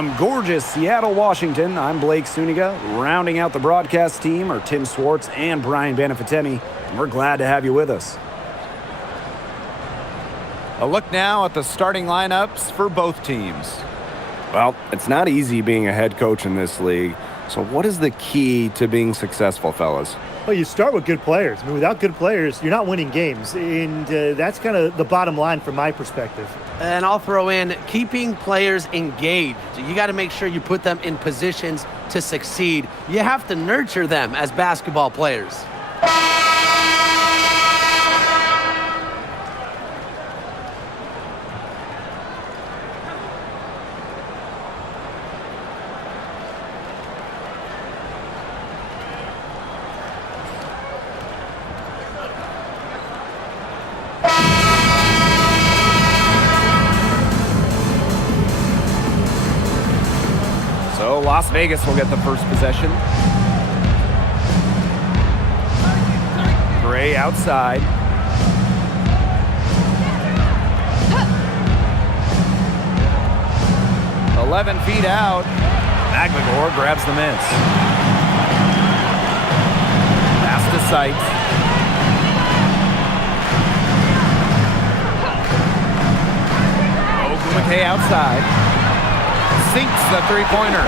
From gorgeous Seattle, Washington, I'm Blake Suniga. Rounding out the broadcast team are Tim Swartz and Brian Banafiteni, and we're glad to have you with us. A look now at the starting lineups for both teams. Well, it's not easy being a head coach in this league. So what is the key to being successful, fellas? Well, you start with good players. I mean, without good players, you're not winning games. And that's kind of the bottom line from my perspective. And I'll throw in keeping players engaged. You got to make sure you put them in positions to succeed. You have to nurture them as basketball players. So Las Vegas will get the first possession. Gray outside. "11 feet out. McGregor grabs the miss. Pass to Sykes. Ogumake outside. Sinks the three-pointer.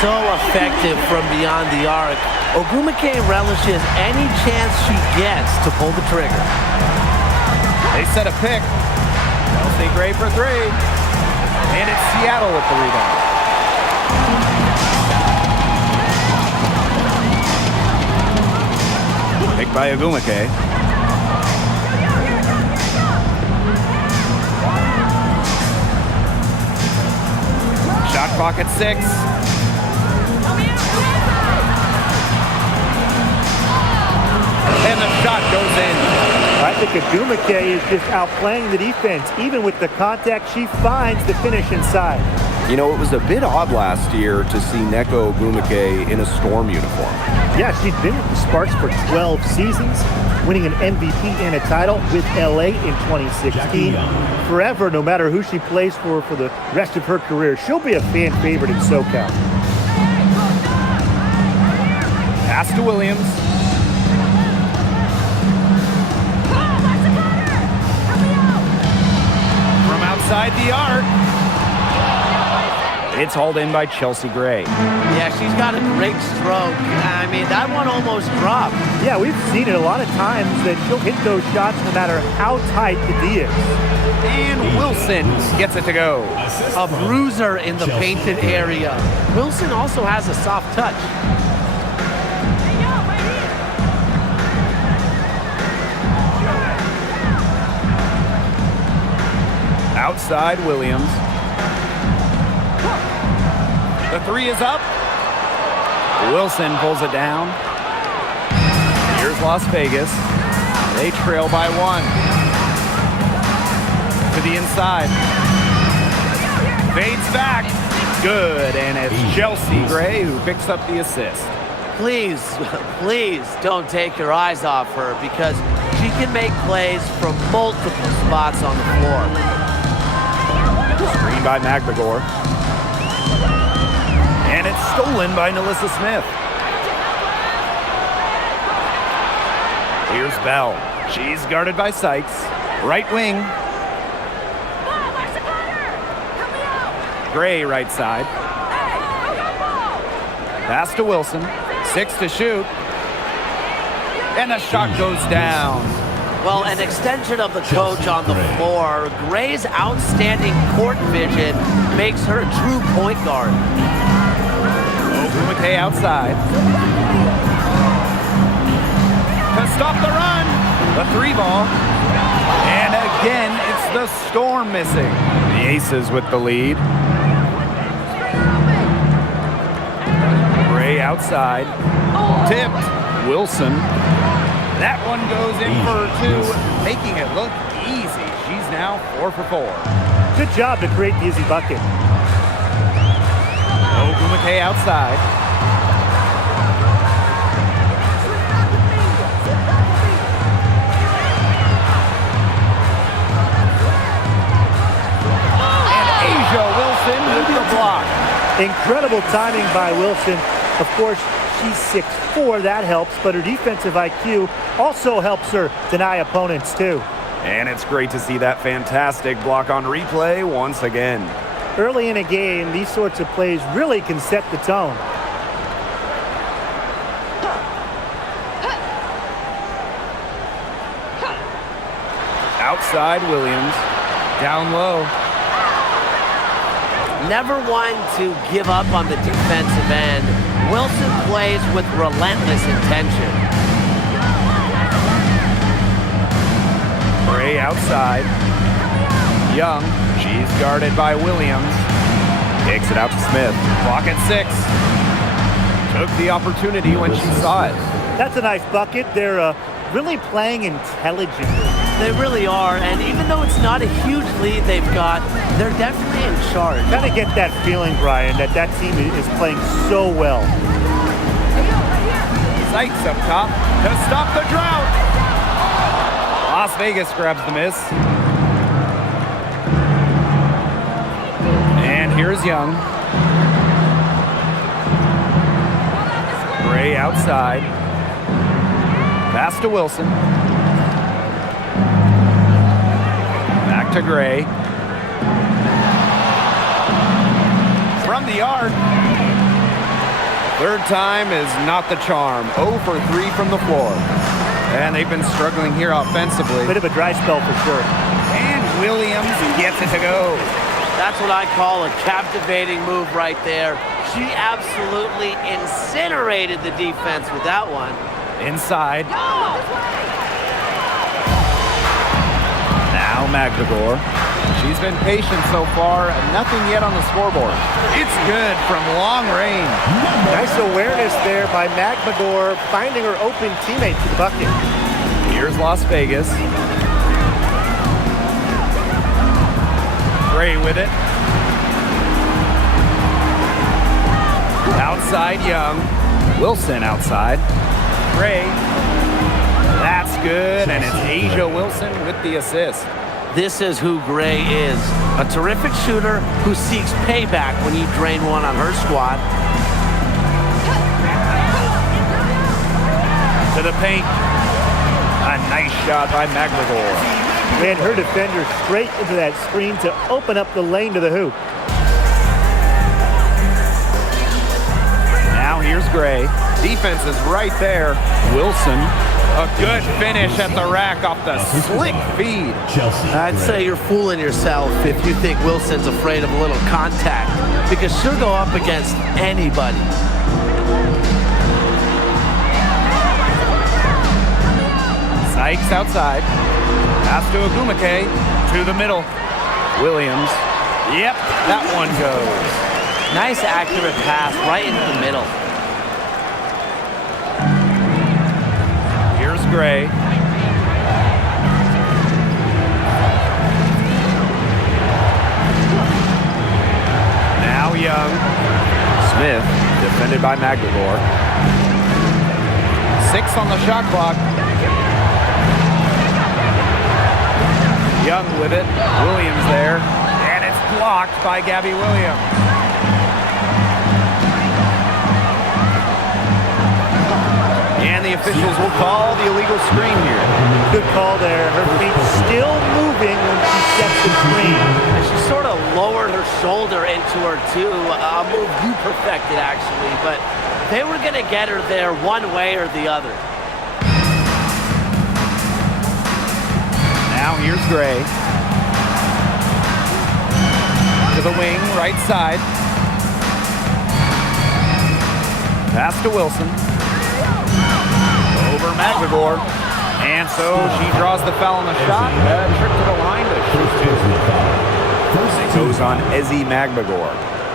So effective from beyond the arc. Ogumake relishes any chance she gets to pull the trigger. They set a pick. Chelsea Gray for three. And it's Seattle with the rebound. Picked by Ogumake. Shot clock at 6. And the shot goes in. I think Ogumake is just outplaying the defense. Even with the contact, she finds the finish inside. You know, it was a bit odd last year to see Neko Ogumake in a Storm uniform. Yeah, she's been with the Sparks for 12 seasons, winning an MVP and a title with LA in 2016. Forever, no matter who she plays for the rest of her career, she'll be a fan favorite in SoCal. Pass to Williams. From outside the arc. It's hauled in by Chelsea Gray. Yeah, she's got a great stroke. I mean, that one almost dropped. Yeah, we've seen it a lot of times that she'll hit those shots no matter how tight the D is. And Wilson gets it to go. A bruiser in the painted area. Wilson also has a soft touch. Outside Williams. The three is up. Wilson pulls it down. Here's Las Vegas. They trail by 1. To the inside. Fades back. Good, and it's Chelsea Gray who picks up the assist. Please, please don't take your eyes off her because she can make plays from multiple spots on the floor. Screen by McGregor. And it's stolen by Nalissa Smith. Here's Bell. She's guarded by Sykes. Right wing. Gray right side. Pass to Wilson. 6 to shoot. And the shot goes down. Well, an extension of the coach on the floor. Gray's outstanding court vision makes her a true point guard. Ogumake outside. To stop the run. The 3-ball. And again, it's the Storm missing. The Aces with the lead. Gray outside. Tipped. Wilson. That one goes in for 2, making it look easy. She's now 4 for 4. Good job to create the easy bucket. Ogumake outside. And Asia Wilson with the block. Incredible timing by Wilson. Of course, she's 6'4", that helps, but her defensive IQ also helps her deny opponents too. And it's great to see that fantastic block on replay once again. Early in a game, these sorts of plays really can set the tone. Outside Williams. Down low. Never one to give up on the defensive end. Wilson plays with relentless intention. Bray outside. Young. She's guarded by Williams. Kicks it out to Smith. Clock at 6. Took the opportunity when she saw it. That's a nice bucket. They're really playing intelligently. They really are, and even though it's not a huge lead they've got, they're definitely in charge. Kind of get that feeling, Brian, that team is playing so well. Sykes up top to stop the drought. Las Vegas grabs the miss. And here's Young. Bray outside. Pass to Wilson. Back to Gray. From the arc. Third time is not the charm. 0 for 3 from the floor. And they've been struggling here offensively. Bit of a dry spell for sure. And Williams gets it to go. That's what I call a captivating move right there. She absolutely incinerated the defense with that one. Inside. Now McGregor. She's been patient so far. Nothing yet on the scoreboard. It's good from long range. Nice awareness there by McGregor, finding her open teammate to the bucket. Here's Las Vegas. Gray with it. Outside Young. Wilson outside. Gray. That's good, and it's Asia Wilson with the assist. This is who Gray is. A terrific shooter who seeks payback when you drain one on her squad. To the paint. A nice shot by McGregor. Ran her defender straight into that screen to open up the lane to the hoop. Now here's Gray. Defense is right there. Wilson. A good finish at the rack off the slick feed. I'd say you're fooling yourself if you think Wilson's afraid of a little contact, because she'll go up against anybody. Sykes outside. Pass to Agumake. To the middle. Williams. Yep, that one goes. Nice accurate pass right into the middle. Here's Gray. Now Young. Smith, defended by McGregor. 6 on the shot clock. Young with it. Williams there. And it's blocked by Gabby Williams. And the officials will call the illegal screen here. Good call there. Her feet still moving when she sets the screen. And she sort of lowered her shoulder into her too. A move you perfected actually, but they were going to get her there one way or the other. Now here's Gray. To the wing, right side. Pass to Wilson. Over McGregor. And so she draws the foul on the shot. Trip to the line to shoot two. It goes on Ezzy McGregor.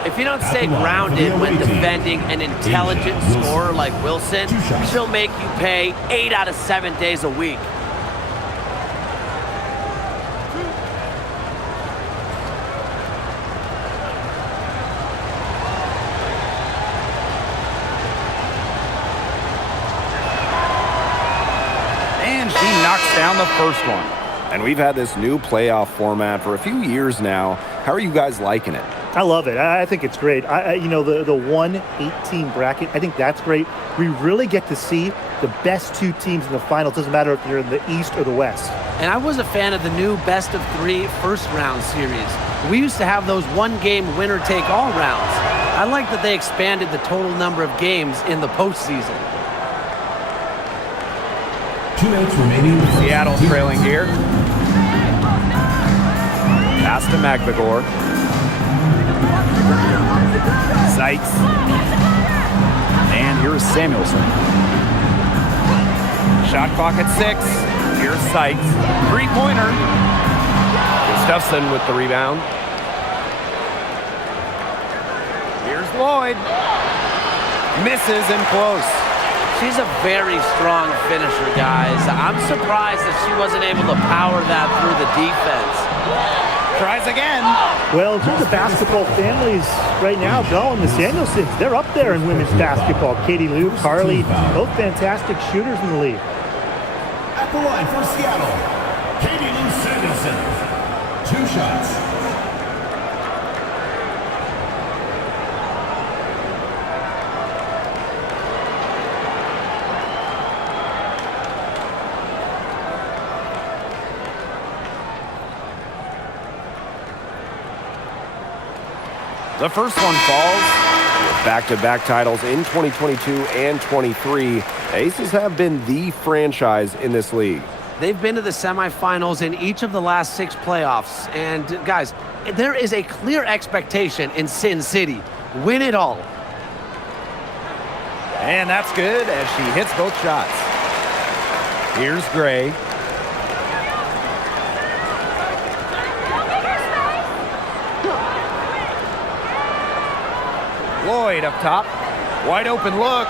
If you don't stay grounded when defending an intelligent scorer like Wilson, she'll make you pay 8 out of 7 days a week. Knocks down the first one. And we've had this new playoff format for a few years now. How are you guys liking it? I love it. I think it's great. You know, the 1-8 bracket, I think that's great. We really get to see the best two teams in the finals. Doesn't matter if you're in the East or the West. And I was a fan of the new best-of-3 first-round series. We used to have those one-game winner-take-all rounds. I like that they expanded the total number of games in the postseason. 2 minutes remaining. Seattle trailing here. Pass to McBagor. Sykes. And here's Samuelson. Shot clock at 6. Here's Sykes. Three-pointer. Gustafson with the rebound. Here's Lloyd. Misses and close. She's a very strong finisher, guys. I'm surprised that she wasn't able to power that through the defense. Tries again. Well, in terms of basketball families right now going, the Samuelsons, they're up there in women's basketball. Katie Lou, Carly, both fantastic shooters in the league. At the line for Seattle, Katie Lou Samuelson. 2 shots. The first one falls. Back-to-back titles in 2022 and 23. Aces have been the franchise in this league. They've been to the semifinals in each of the last 6 playoffs. And, guys, there is a clear expectation in Sin City. Win it all. And that's good as she hits both shots. Here's Gray. Lloyd up top. Wide open look.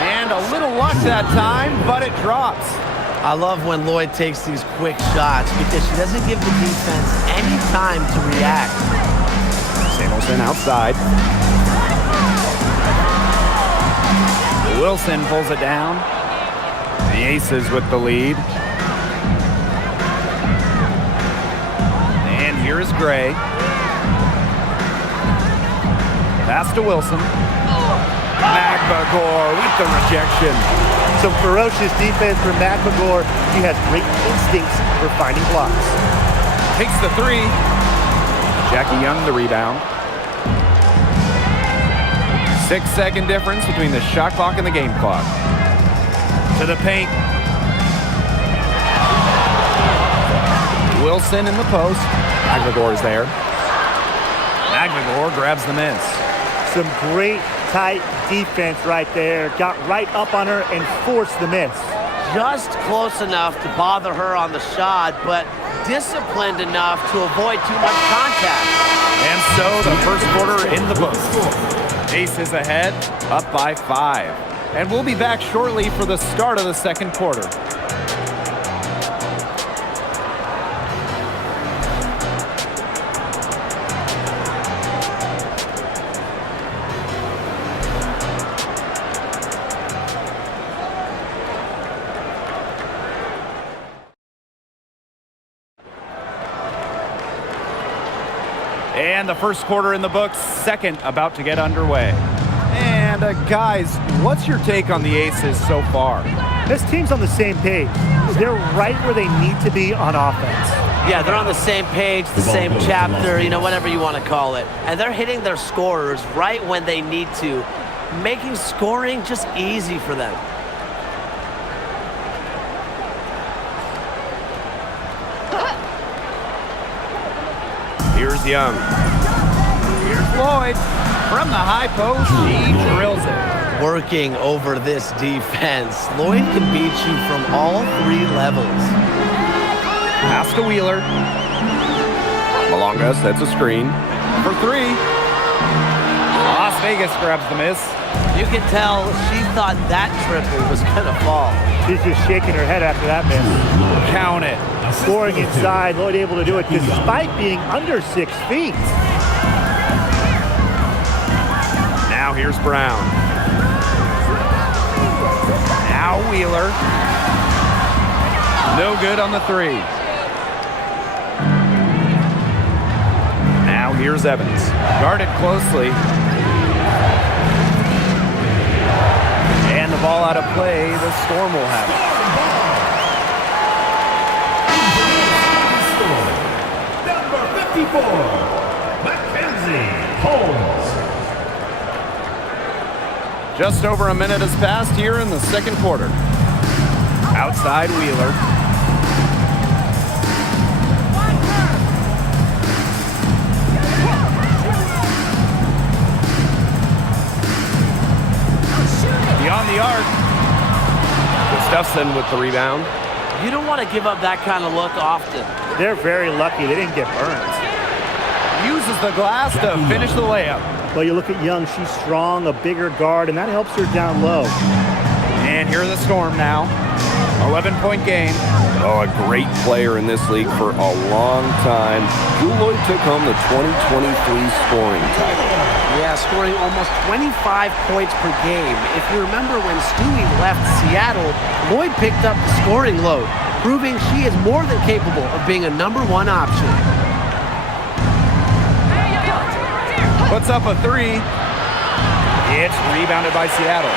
And a little luck that time, but it drops. I love when Lloyd takes these quick shots because she doesn't give the defense any time to react. Samuelson outside. Wilson pulls it down. The Aces with the lead. And here is Gray. Pass to Wilson. McBagor with the rejection. Some ferocious defense from McBagor. He has great instincts for finding blocks. Takes the 3. Jackie Young the rebound. 6-second difference between the shot clock and the game clock. To the paint. Wilson in the post. McBagor is there. McBagor grabs the miss. Some great tight defense right there. Got right up on her and forced the miss. Just close enough to bother her on the shot, but disciplined enough to avoid too much contact. And so the first quarter in the books. Aces ahead, up by 5. And we'll be back shortly for the start of the second quarter. And the first quarter in the books, second about to get underway. And guys, what's your take on the Aces so far? This team's on the same page. They're right where they need to be on offense. Yeah, they're on the same page, the same chapter, you know, whatever you want to call it. And they're hitting their scorers right when they need to, making scoring just easy for them. Here's Young. Here's Lloyd. From the high post, he drills it. Working over this defense. Lloyd can beat you from all 3 levels. Pass to Wheeler. Malonga sets a screen. For 3. Las Vegas grabs the miss. You can tell she thought that triple was going to fall. She's just shaking her head after that miss. Count it. Scoring inside, Lloyd able to do it despite being under 6 feet. Now here's Brown. Now Wheeler. No good on the 3. Now here's Evans. Guarded closely. And the ball out of play. The Storm will have it. Number 54, Mackenzie Holmes. Just over a minute has passed here in the second quarter. Outside Wheeler. Beyond the arc. Gustafson with the rebound. You don't want to give up that kind of look often. They're very lucky they didn't get burned. Uses the glass to finish the layup. Well, you look at Young, she's strong, a bigger guard, and that helps her down low. And here are the Storm now. 11-point game. Oh, a great player in this league for a long time. Jewel Lloyd took home the 2023 scoring title. Yeah, scoring almost 25 points per game. If you remember when Stewie left Seattle, Lloyd picked up the scoring load, proving she is more than capable of being a #1 option. Puts up a three. It's rebounded by Seattle.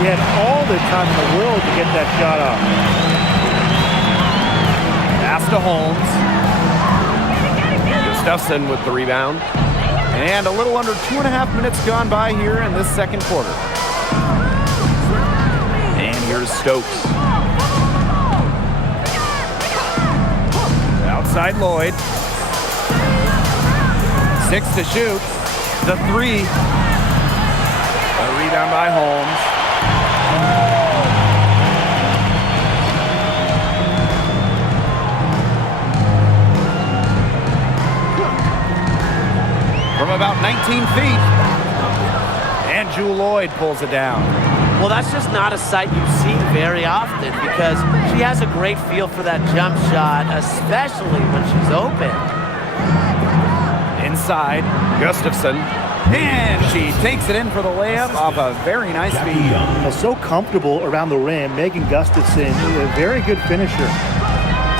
He had all the time in the world to get that shot off. Pass to Holmes. Gustafson with the rebound. And a little under 2.5 minutes gone by here in this second quarter. And here's Stokes. Outside Lloyd. 6 to shoot. The three. A rebound by Holmes. From about 19 feet. And Jewel Lloyd pulls it down. Well, that's just not a sight you see very often because she has a great feel for that jump shot, especially when she's open. Inside, Gustafson. And she takes it in for the layup off a very nice feed. Well, so comfortable around the rim. Megan Gustafson, a very good finisher.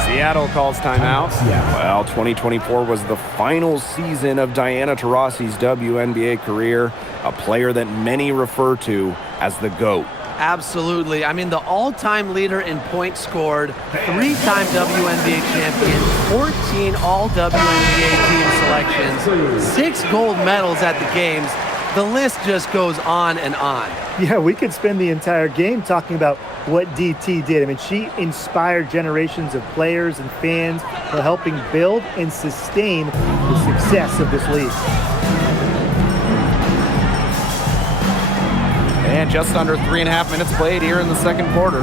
Seattle calls timeout. Well, 2024 was the final season of Diana Taurasi's WNBA career, a player that many refer to as the GOAT. Absolutely. I mean, the all-time leader in points scored, 3-time WNBA champion, 14 all-WNBA team selections, 6 gold medals at the games. The list just goes on and on. Yeah, we could spend the entire game talking about what DT did. I mean, she inspired generations of players and fans while helping build and sustain the success of this league. And just under 3.5 minutes played here in the second quarter.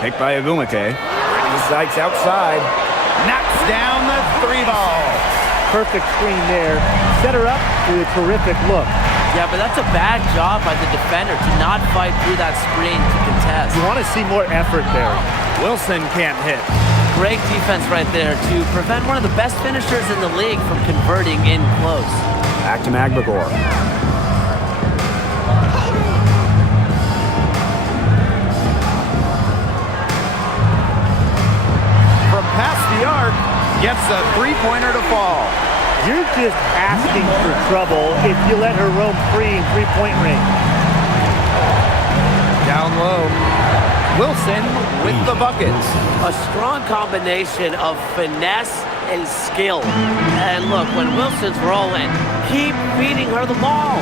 Picked by Agumake. Brittany Sykes outside. Knocks down the three ball. Perfect screen there. Set her up with a terrific look. Yeah, but that's a bad job by the defender to not fight through that screen to contest. You want to see more effort there. Wilson can't hit. Great defense right there to prevent one of the best finishers in the league from converting in close. Back to Magbagor. From past the arc, gets a three-pointer to fall. You're just asking for trouble if you let her roam free in three-point range. Down low. Wilson with the buckets. A strong combination of finesse and skill. And look, when Wilson's rolling, keep feeding her the ball.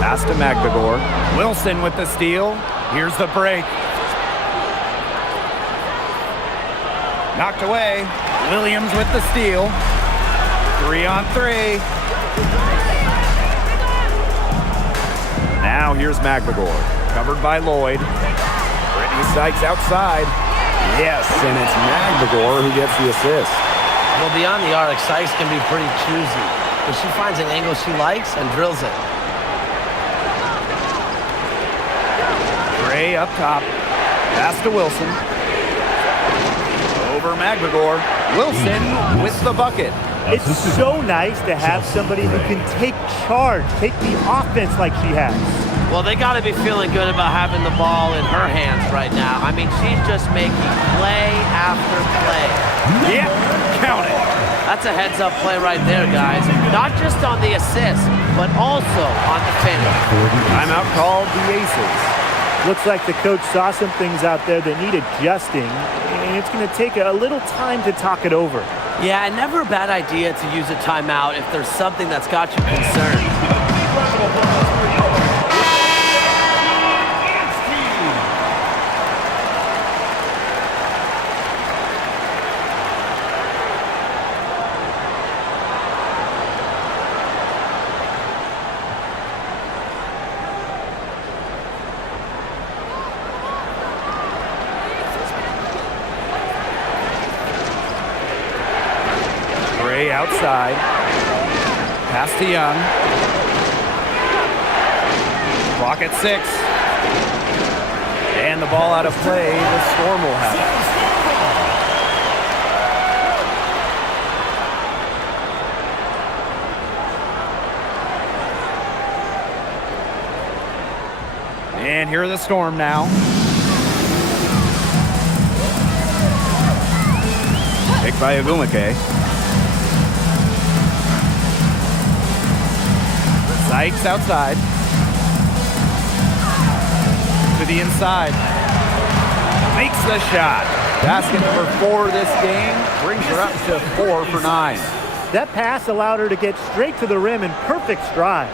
Pass to Magbagor. Wilson with the steal. Here's the break. Knocked away. Williams with the steal. 3-on-3. Now here's Magbagor. Covered by Lloyd. Brittany Sykes outside. Yes, and it's Magbagor who gets the assist. Well, beyond the arc, Sykes can be pretty choosy, but she finds an angle she likes and drills it. Gray up top. Pass to Wilson. Over Magbagor. Wilson with the bucket. It's so nice to have somebody who can take charge, take the offense like she has. Well, they got to be feeling good about having the ball in her hands right now. I mean, she's just making play after play. Yeah, count it. That's a heads-up play right there, guys. Not just on the assist, but also on the finish. Timeout called the Aces. Looks like the coach saw some things out there that need adjusting, and it's going to take a little time to talk it over. Yeah, and never a bad idea to use a timeout if there's something that's got you concerned. Outside. Pass to Young. Clock at 6. And the ball out of play. The Storm will have it. And here are the Storm now. Picked by Agumake. Sykes outside. To the inside. Makes the shot. Basket number 4 this game. Brings her up to 4 for 9. That pass allowed her to get straight to the rim in perfect stride.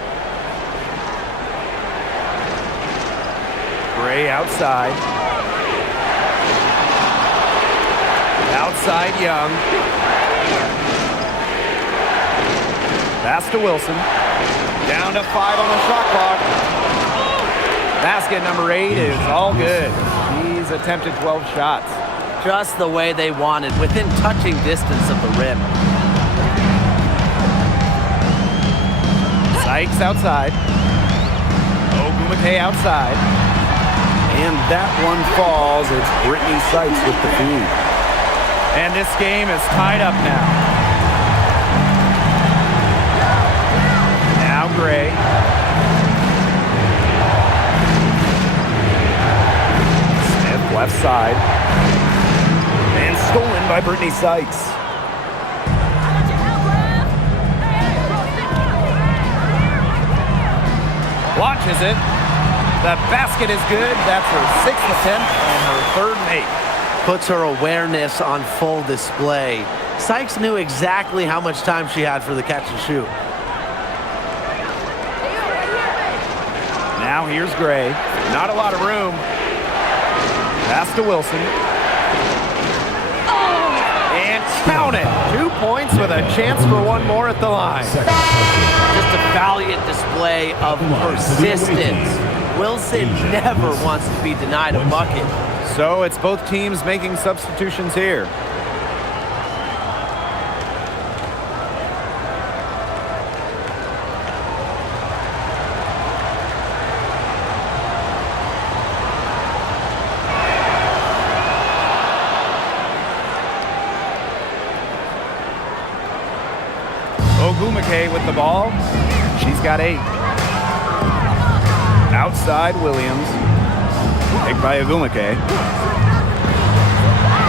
Gray outside. Outside Young. Pass to Wilson. Down to 5 on the shot clock. Basket number 8 is all good. He's attempted 12 shots. Just the way they wanted, within touching distance of the rim. Sykes outside. Ogumake outside. And that one falls. It's Brittany Sykes with the feed. And this game is tied up now. Now Gray. Smith left side. And stolen by Brittany Sykes. Launches it. The basket is good. That's her 6th attempt and her 3rd make. Puts her awareness on full display. Sykes knew exactly how much time she had for the catch and shoot. Now here's Gray. Not a lot of room. Pass to Wilson. And count it. 2 points with a chance for one more at the line. Just a valiant display of persistence. Wilson never wants to be denied a bucket. So it's both teams making substitutions here. Ogumake with the ball. She's got 8. Outside Williams. Picked by Agumake.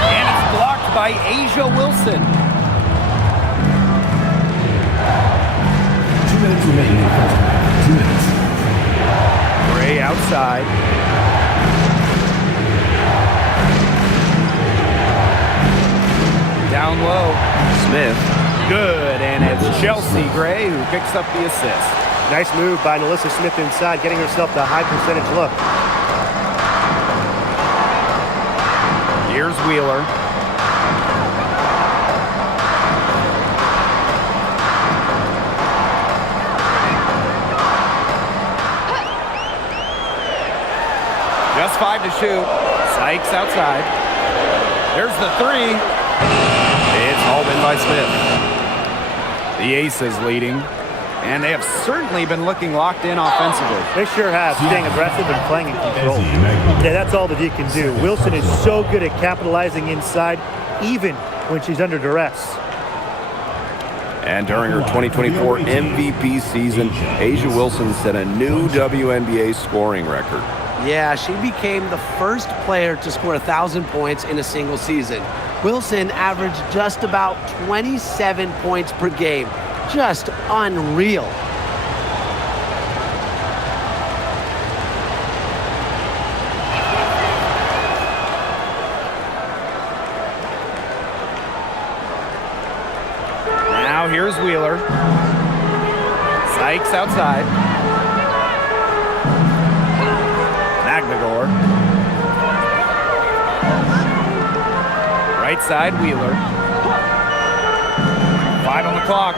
And it's blocked by Asia Wilson. 2 minutes remaining in the first half. 2 minutes. Gray outside. Down low. Smith. Good, and it's Chelsea Gray who picks up the assist. Nice move by Melissa Smith inside, getting herself the high percentage look. Here's Wheeler. Just 5 to shoot. Sykes outside. There's the 3. It's hauled in by Smith. The Aces leading, and they have certainly been looking locked in offensively. They sure have, staying aggressive and playing in control. Yeah, that's all that he can do. Wilson is so good at capitalizing inside, even when she's under duress. And during her 2024 MVP season, A'ja Wilson set a new WNBA scoring record. Yeah, she became the first player to score 1,000 points in a single season. Wilson averaged just about 27 points per game. Just unreal. Now here's Wheeler. Sykes outside. Magnagor. Right side, Wheeler. 5 on the clock.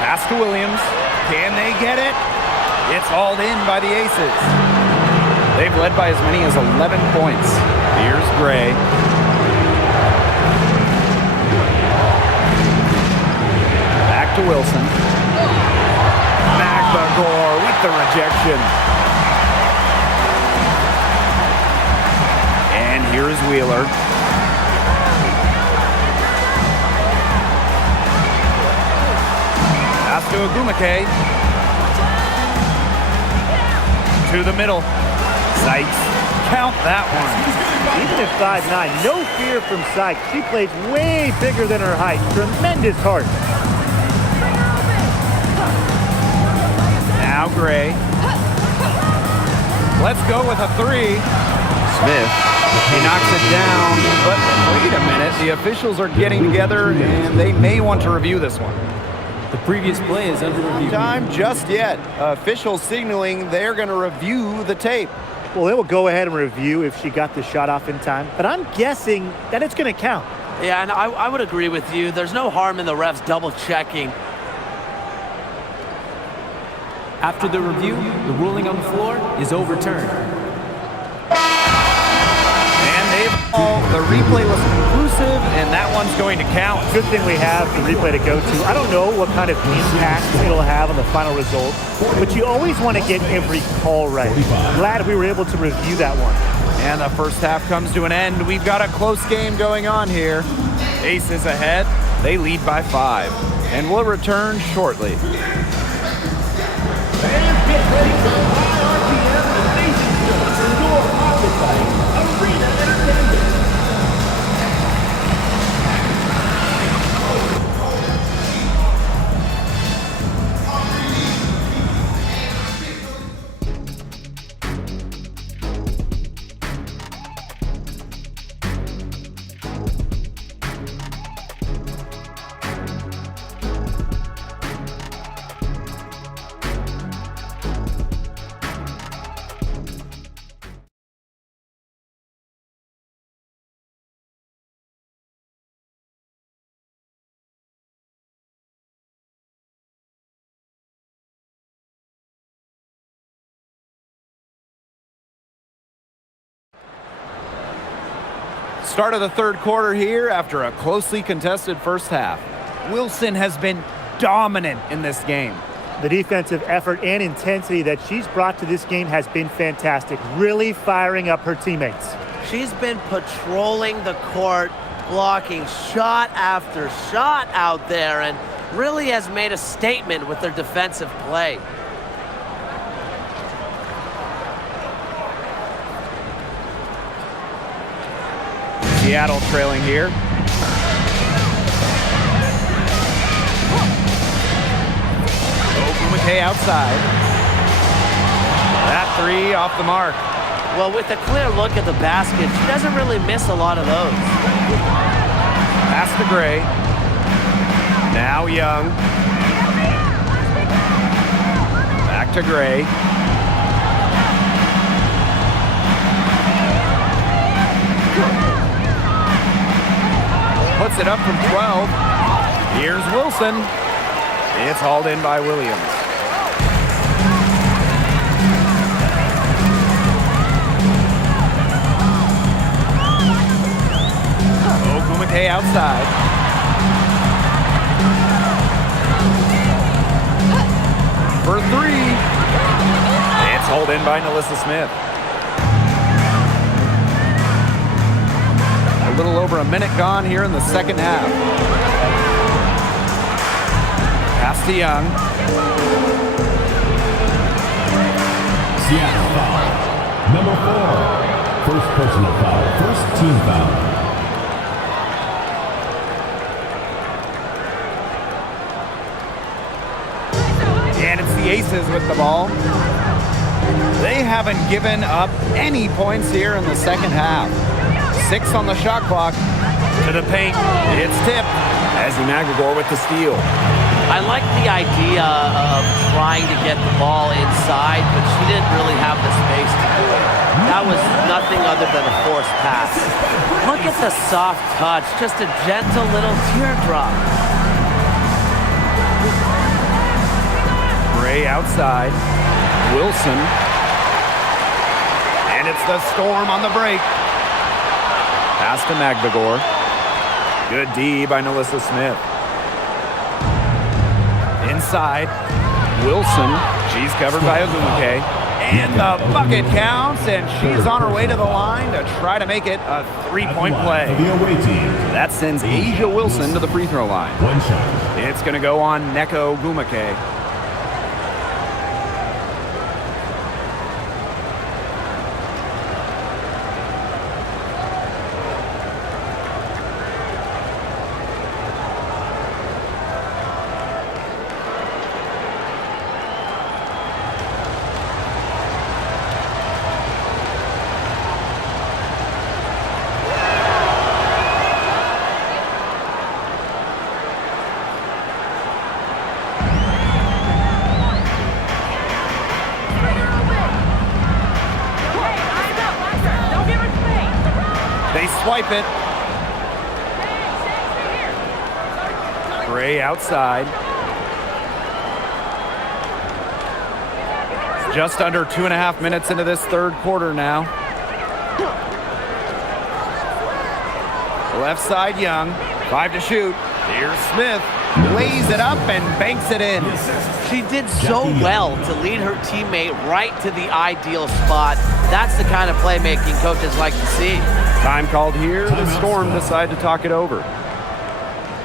Pass to Williams. Can they get it? It's hauled in by the Aces. They've led by as many as 11 points. Here's Gray. Back to Wilson. Magnagor with the rejection. And here's Wheeler. Pass to Agumake. To the middle. Sykes. Count that one. Even at 5'9", no fear from Sykes. She plays way bigger than her height. Tremendous heart. Now Gray. Let's go with a 3. Smith. He knocks it down, but wait a minute. The officials are getting together, and they may want to review this one. The previous play is under review. Time just yet. Officials signaling they're going to review the tape. Well, they will go ahead and review if she got the shot off in time, but I'm guessing that it's going to count. Yeah, and I would agree with you. There's no harm in the refs double-checking. After the review, the ruling on the floor is overturned. And the replay was conclusive, and that one's going to count. Good thing we have the replay to go to. I don't know what kind of impact it'll have on the final result, but you always want to get every call right. Glad we were able to review that one. And the first half comes to an end. We've got a close game going on here. Aces ahead. They lead by 5. And we'll return shortly. Fans get ready for high RPM and amazing indoor pocket fighting arena entertainment. Start of the third quarter here after a closely contested first half. Wilson has been dominant in this game. The defensive effort and intensity that she's brought to this game has been fantastic, really firing up her teammates. She's been patrolling the court, blocking shot after shot out there, and really has made a statement with their defensive play. Seattle trailing here. Ogumake outside. That 3 off the mark. Well, with a clear look at the basket, she doesn't really miss a lot of those. Pass to Gray. Now Young. Back to Gray. Puts it up from 12. Here's Wilson. It's hauled in by Williams. Ogumake outside. For 3. It's hauled in by Nalissa Smith. A little over a minute gone here in the second half. Pass to Young. Seattle foul. Number 4. First personal foul. First team foul. And it's the Aces with the ball. They haven't given up any points here in the second half. 6 on the shot clock. To the paint. It's tipped. Ezzy McGregor with the steal. I like the idea of trying to get the ball inside, but she didn't really have the space to do it. That was nothing other than a forced pass. Look at the soft touch, just a gentle little teardrop. Gray outside. Wilson. And it's the Storm on the break. Pass to McGregor. Good D by Nalissa Smith. Inside, Wilson. She's covered by Ogumake. And the bucket counts, and she's on her way to the line to try to make it a 3-point play. The away team. That sends Asia Wilson to the free throw line. One shot. It's going to go on Neko Ogumake. They swipe it. Gray outside. Just under 2.5 minutes into this third quarter now. Left side, Young. 5 to shoot. Here's Smith. Lays it up and banks it in. She did so well to lead her teammate right to the ideal spot. That's the kind of playmaking coaches like to see. Time called here. The Storm decide to talk it over.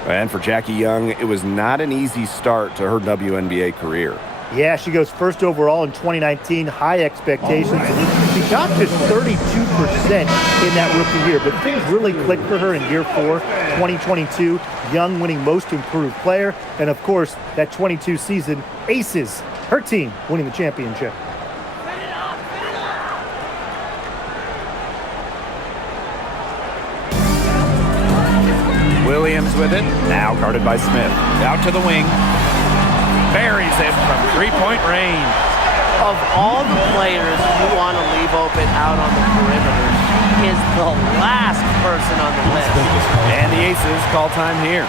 And for Jackie Young, it was not an easy start to her WNBA career. Yeah, she goes first overall in 2019, high expectations. She got just 32% in that rookie year, but things really clicked for her in year 4, 2022. Young winning most improved player, and of course, that 22 season, Aces, her team winning the championship. Williams with it. Now guarded by Smith. Out to the wing. Buries it from three-point range. Of all the players you want to leave open out on the perimeter, she is the last person on the list. And the Aces call time here.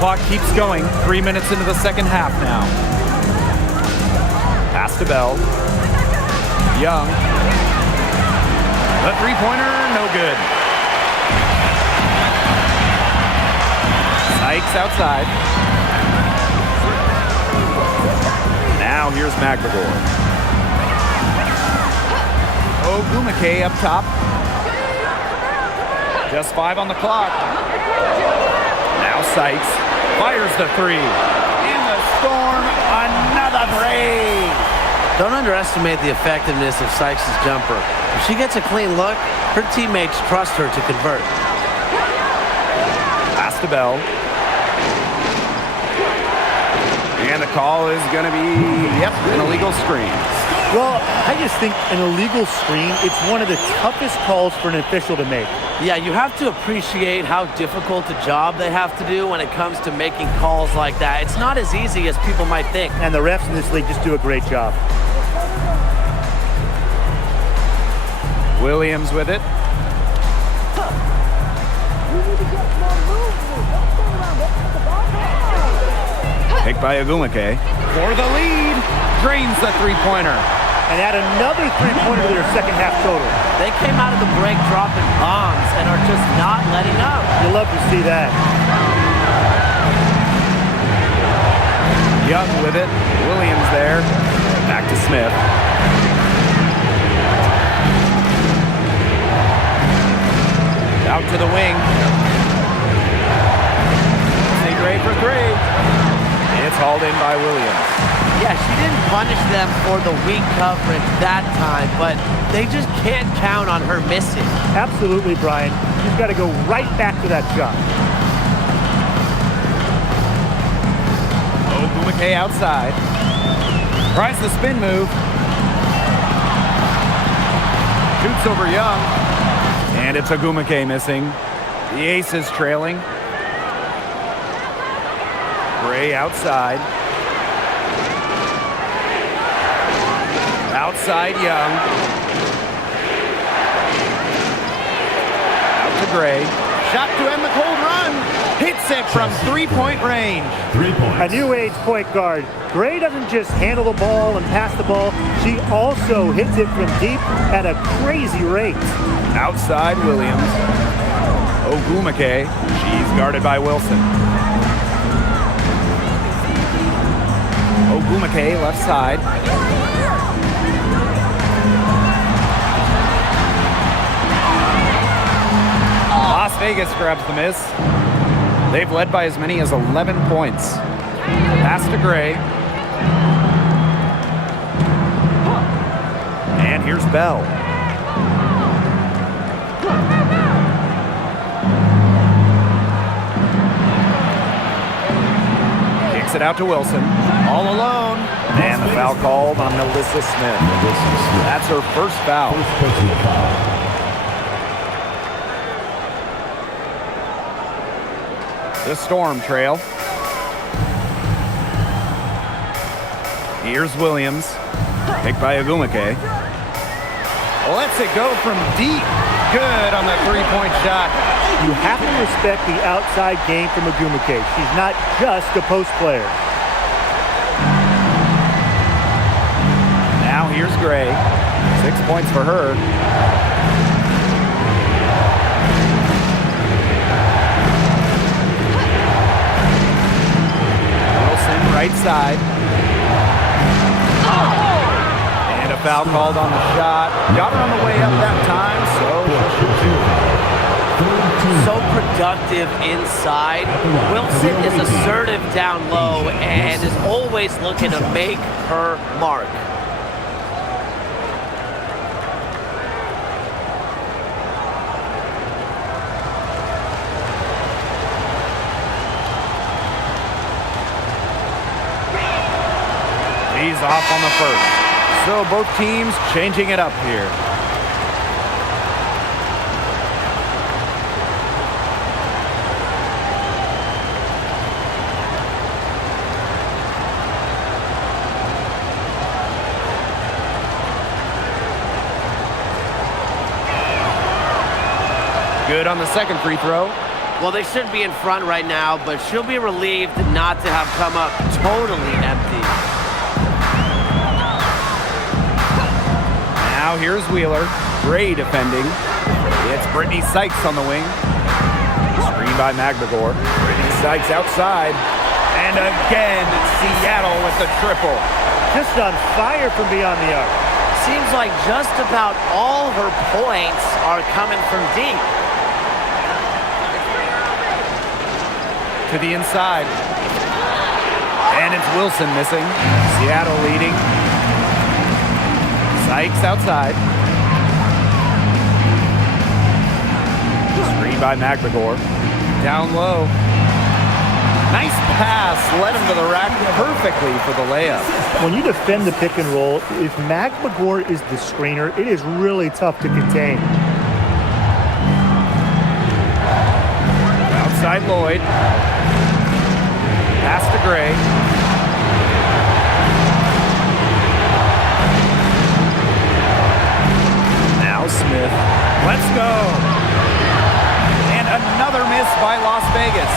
Clock keeps going. 3 minutes into the second half now. Pass to Bell. Young. The three-pointer, no good. Sykes outside. Now here's McGregor. Ogumake up top. Just 5 on the clock. Now Sykes fires the three. And the Storm, another three. Don't underestimate the effectiveness of Sykes' jumper. If she gets a clean look, her teammates trust her to convert. Pass to Bell. And the call is going to be, an illegal screen. Well, I just think an illegal screen, it's one of the toughest calls for an official to make. Yeah, you have to appreciate how difficult a job they have to do when it comes to making calls like that. It's not as easy as people might think. And the refs in this league just do a great job. Williams with it. Picked by Ogumake. For the lead. Drains the three-pointer. And add another three-pointer to their second half total. They came out of the break dropping bombs and are just not letting up. You love to see that. Young with it. Williams there. Back to Smith. Out to the wing. Stay great for three. It's hauled in by Williams. Yeah, she didn't punish them for the weak coverage that time, but they just can't count on her missing. Absolutely, Brian. She's got to go right back to that shot. Ogumake outside. Tries the spin move. Shoots over Young. And it's Ogumake missing. The Aces trailing. Gray outside. Outside Young. Out to Gray. Shot to end the cold run. Hits it from three-point range. 3 points. A new age point guard. Gray doesn't just handle the ball and pass the ball. She also hits it from deep at a crazy rate. Outside Williams. Ogumake. She's guarded by Wilson. Ogumake left side. Las Vegas grabs the miss. They've led by as many as 11 points. Pass to Gray. And here's Bell. Kicks it out to Wilson. All alone. And the foul called on Melissa Smith. That's her first foul. First personal foul. The Storm trail. Here's Williams. Picked by Ogumake. Lets it go from deep. Good on the three-point shot. You have to respect the outside game from Ogumake. She's not just a post player. Now here's Gray. 6 points for her. Wilson right side. And a foul called on the shot. Got her on the way up that time, So productive inside. Wilson is assertive down low and is always looking to make her mark. He's off on the first. So both teams changing it up here. Good on the second free throw. Well, they should be in front right now, but she'll be relieved not to have come up totally empty. Now here's Wheeler. Gray defending. It's Brittany Sykes on the wing. Screen by Magdagor. Brittany Sykes outside. And again, Seattle with the triple. Just on fire from beyond the arc. Seems like just about all her points are coming from deep. To the inside. And it's Wilson missing. Seattle leading. Sykes outside. Screen by McGregor. Down low. Nice pass. Led him to the rack perfectly for the layup. When you defend the pick and roll, if McGregor is the screener, it is really tough to contain. Outside Lloyd. Pass to Gray. Now Smith. Let's go. And another miss by Las Vegas.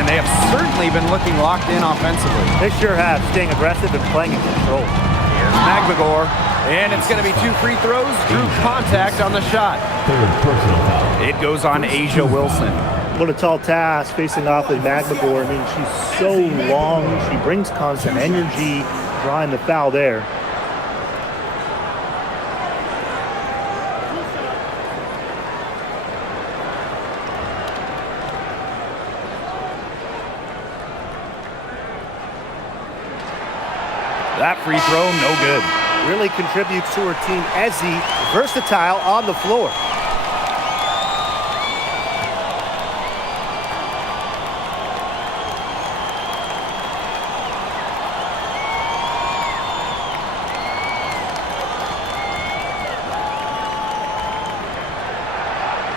And they have certainly been looking locked in offensively. They sure have, staying aggressive and playing in control. Here's Magmagor, and it's going to be 2 free throws. Drew contact on the shot. Third personal foul. It goes on Asia Wilson. What a tall task facing off with Magmagor. I mean, she's so long. She brings constant energy, drawing the foul there. That free throw, no good. Really contributes to her team. Ezzy, versatile on the floor.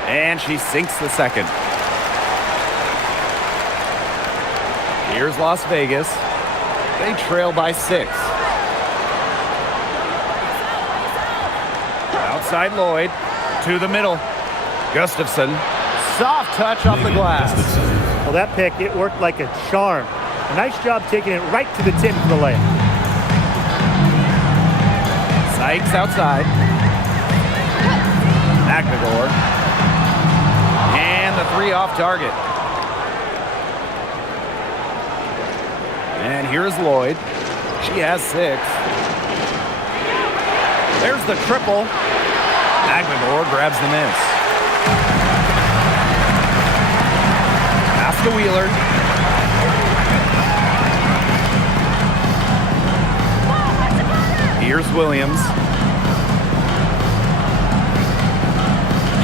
And she sinks the second. Here's Las Vegas. They trail by 6. Outside Lloyd to the middle. Gustafson, soft touch off the glass. Well, that pick, it worked like a charm. A nice job taking it right to the tin for the layup. Sykes outside. Magmagor. And the 3 off target. And here's Lloyd. She has 6. There's the triple. Magmagor grabs the miss. Pass to Wheeler. Here's Williams.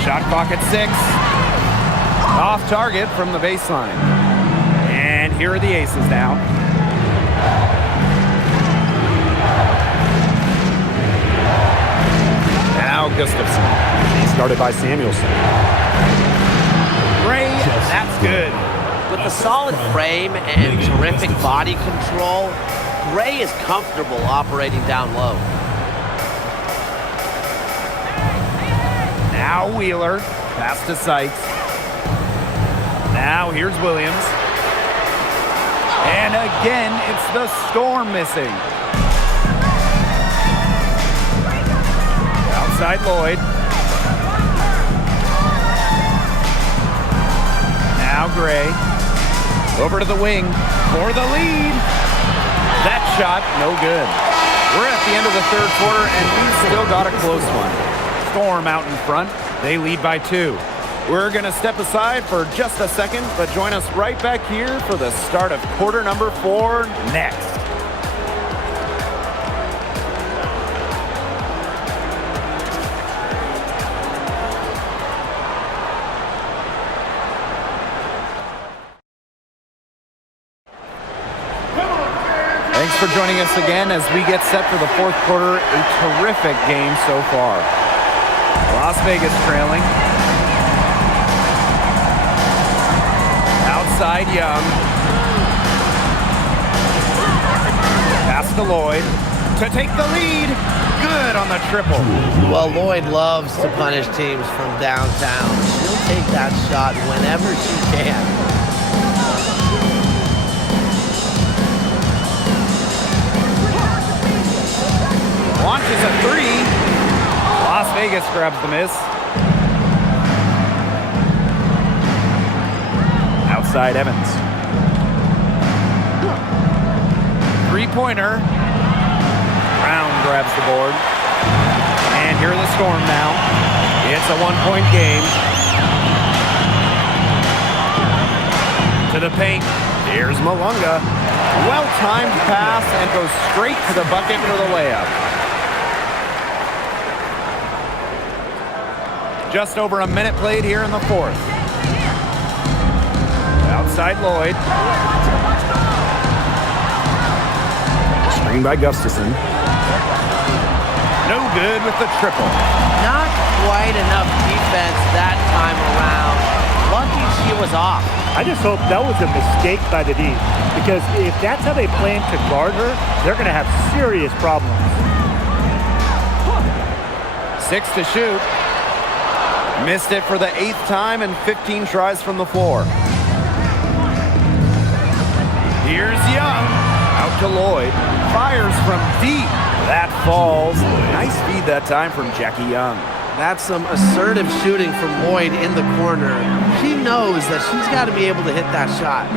Shot clock at 6. Off target from the baseline. And here are the Aces now. Now Gustafson. He started by Samuelson. Gray, that's good. With a solid frame and terrific body control, Gray is comfortable operating down low. Now Wheeler. Pass to Sykes. Now here's Williams. And again, it's the Storm missing. Outside Lloyd. Now Gray. Over to the wing for the lead. That shot, no good. We're at the end of the third quarter, and we've still got a close one. Storm out in front. They lead by 2. We're going to step aside for just a second, but join us right back here for the start of quarter number 4 next. Thanks for joining us again as we get set for the fourth quarter. A terrific game so far. Las Vegas trailing. Outside Young. Pass to Lloyd to take the lead. Good on the triple. Well, Lloyd loves to punish teams from downtown. She'll take that shot whenever she can. Launches a 3. Las Vegas grabs the miss. Outside Evans. 3-pointer. Brown grabs the board. And here are the Storm now. It's a 1-point game. To the paint. Here's Malunga. Well-timed pass and goes straight to the bucket for the layup. Just over a minute played here in the fourth. Outside Lloyd. Screen by Gustafson. No good with the triple. Not quite enough defense that time around. Lucky she was off. I just hope that was a mistake by the D, because if that's how they plan to guard her, they're going to have serious problems. 6 to shoot. Missed it for the 8th time and 15 tries from the floor. Here's Young. Out to Lloyd. Fires from deep. That falls. Nice feed that time from Jackie Young. That's some assertive shooting from Lloyd in the corner. She knows that she's got to be able to hit that shot.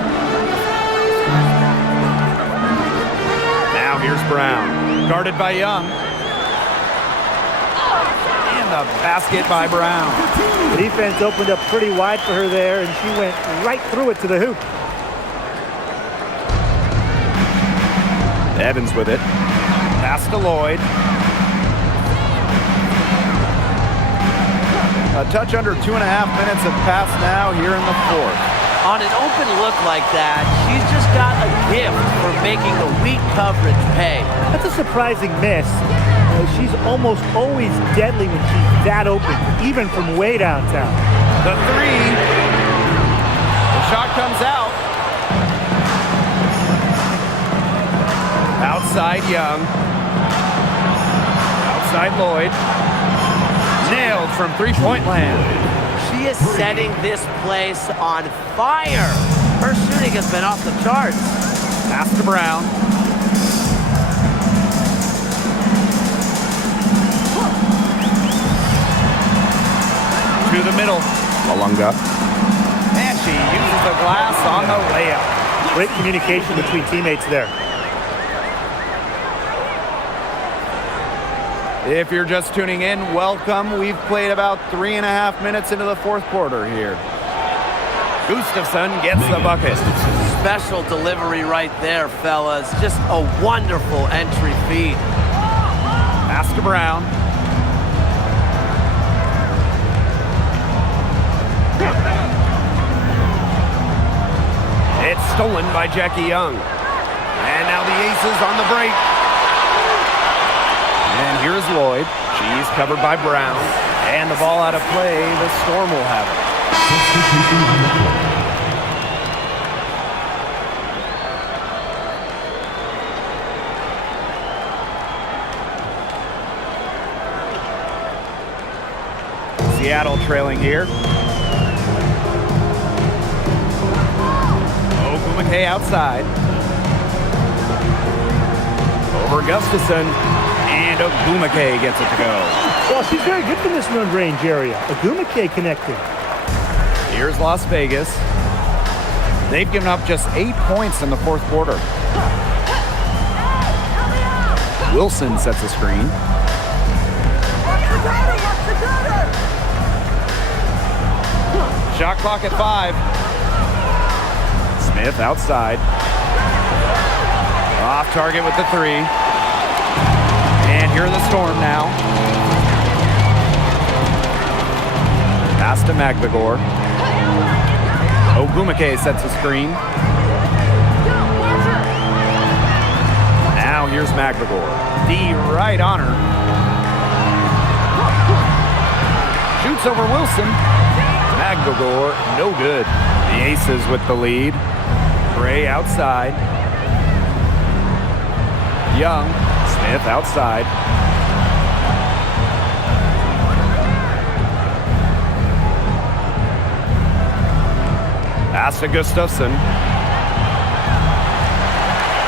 Now here's Brown. Guarded by Young. And the basket by Brown. The defense opened up pretty wide for her there, and she went right through it to the hoop. Evans with it. Pass to Lloyd. A touch under 2.5 minutes have passed now here in the fourth. On an open look like that, she's just got a gift for making the weak coverage pay. That's a surprising miss. She's almost always deadly when she's that open, even from way downtown. The three. The shot comes out. Outside Young. Outside Lloyd. Nailed from three-point land. She is setting this place on fire. Her shooting has been off the charts. Pass to Brown. To the middle. Malunga. And she uses the glass on the layup. Great communication between teammates there. If you're just tuning in, welcome. We've played about 3.5 minutes into the fourth quarter here. Gustafson gets the bucket. Special delivery right there, fellas. Just a wonderful entry feed. Pass to Brown. It's stolen by Jackie Young. And now the Aces on the break. And here's Lloyd. She's covered by Brown. And the ball out of play. The Storm will have it. Seattle trailing here. Ogumake outside. Over Gustafson. And Ogumake gets it to go. Well, she's very good from this mid-range area. Ogumake connecting. Here's Las Vegas. They've given up just 8 points in the fourth quarter. Wilson sets a screen. Shot clock at 5. Smith outside. Off target with the 3. And here are the Storm now. Pass to McVigor. Ogumake sets a screen. Now here's McVigor. D right on her. Shoots over Wilson. McVigor, no good. The Aces with the lead. Gray outside. Young. Smith outside. Pass to Gustafson.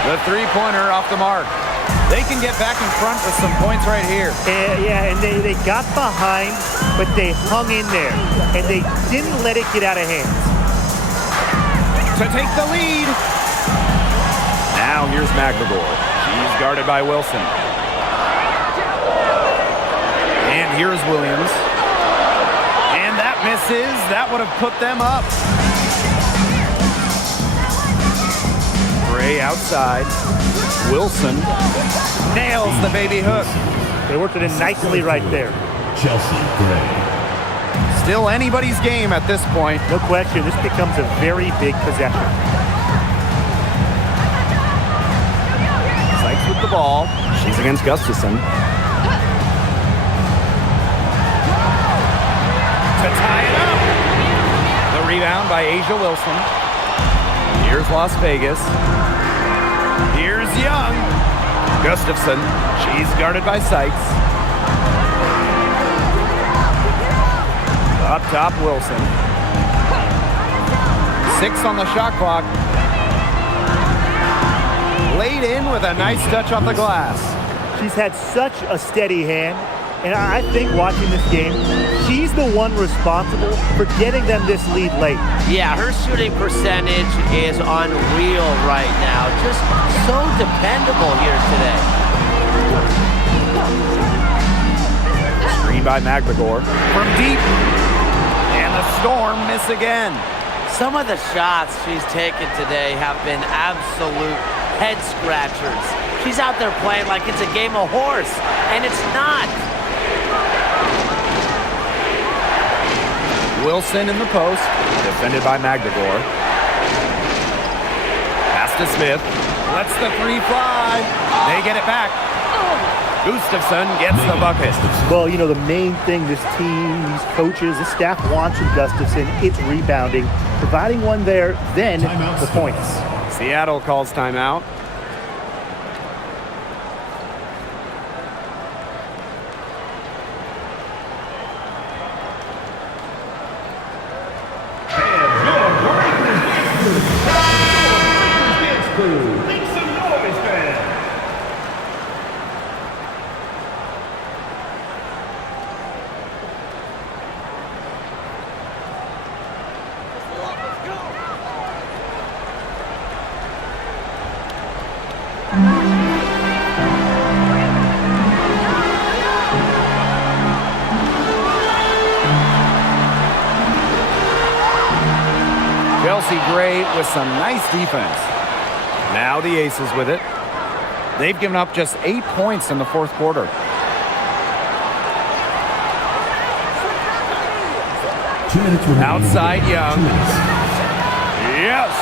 The three-pointer off the mark. They can get back in front with some points right here. Yeah, and they got behind, but they hung in there, and they didn't let it get out of hand. To take the lead. Now here's McVigor. She's guarded by Wilson. And here's Williams. And that misses. That would have put them up. Gray outside. Wilson nails the baby hook. They worked it in nicely right there. Chelsea Gray. Still anybody's game at this point. No question, this becomes a very big possession. Sykes with the ball. She's against Gustafson. To tie it up. The rebound by Asia Wilson. Here's Las Vegas. Here's Young. Gustafson. She's guarded by Sykes. Up top, Wilson. 6 on the shot clock. Laid in with a nice touch off the glass. She's had such a steady hand, and I think watching this game, she's the one responsible for getting them this lead late. Yeah, her shooting percentage is unreal right now. Just so dependable here today. Screen by Magbagor from deep. And the Storm miss again. Some of the shots she's taken today have been absolute head scratchers. She's out there playing like it's a game of horse, and it's not. Wilson in the post, defended by Magbagor. Pass to Smith. Lets the three fly. They get it back. Gustafson gets the bucket. Well, you know, the main thing this team, these coaches, the staff wants from Gustafson, it's rebounding. Providing one there, then the points. Seattle calls timeout. Make some noise, fans. Chelsea Gray with some nice defense. Now the Aces with it. They've given up just 8 points in the fourth quarter. Outside Young. Yes!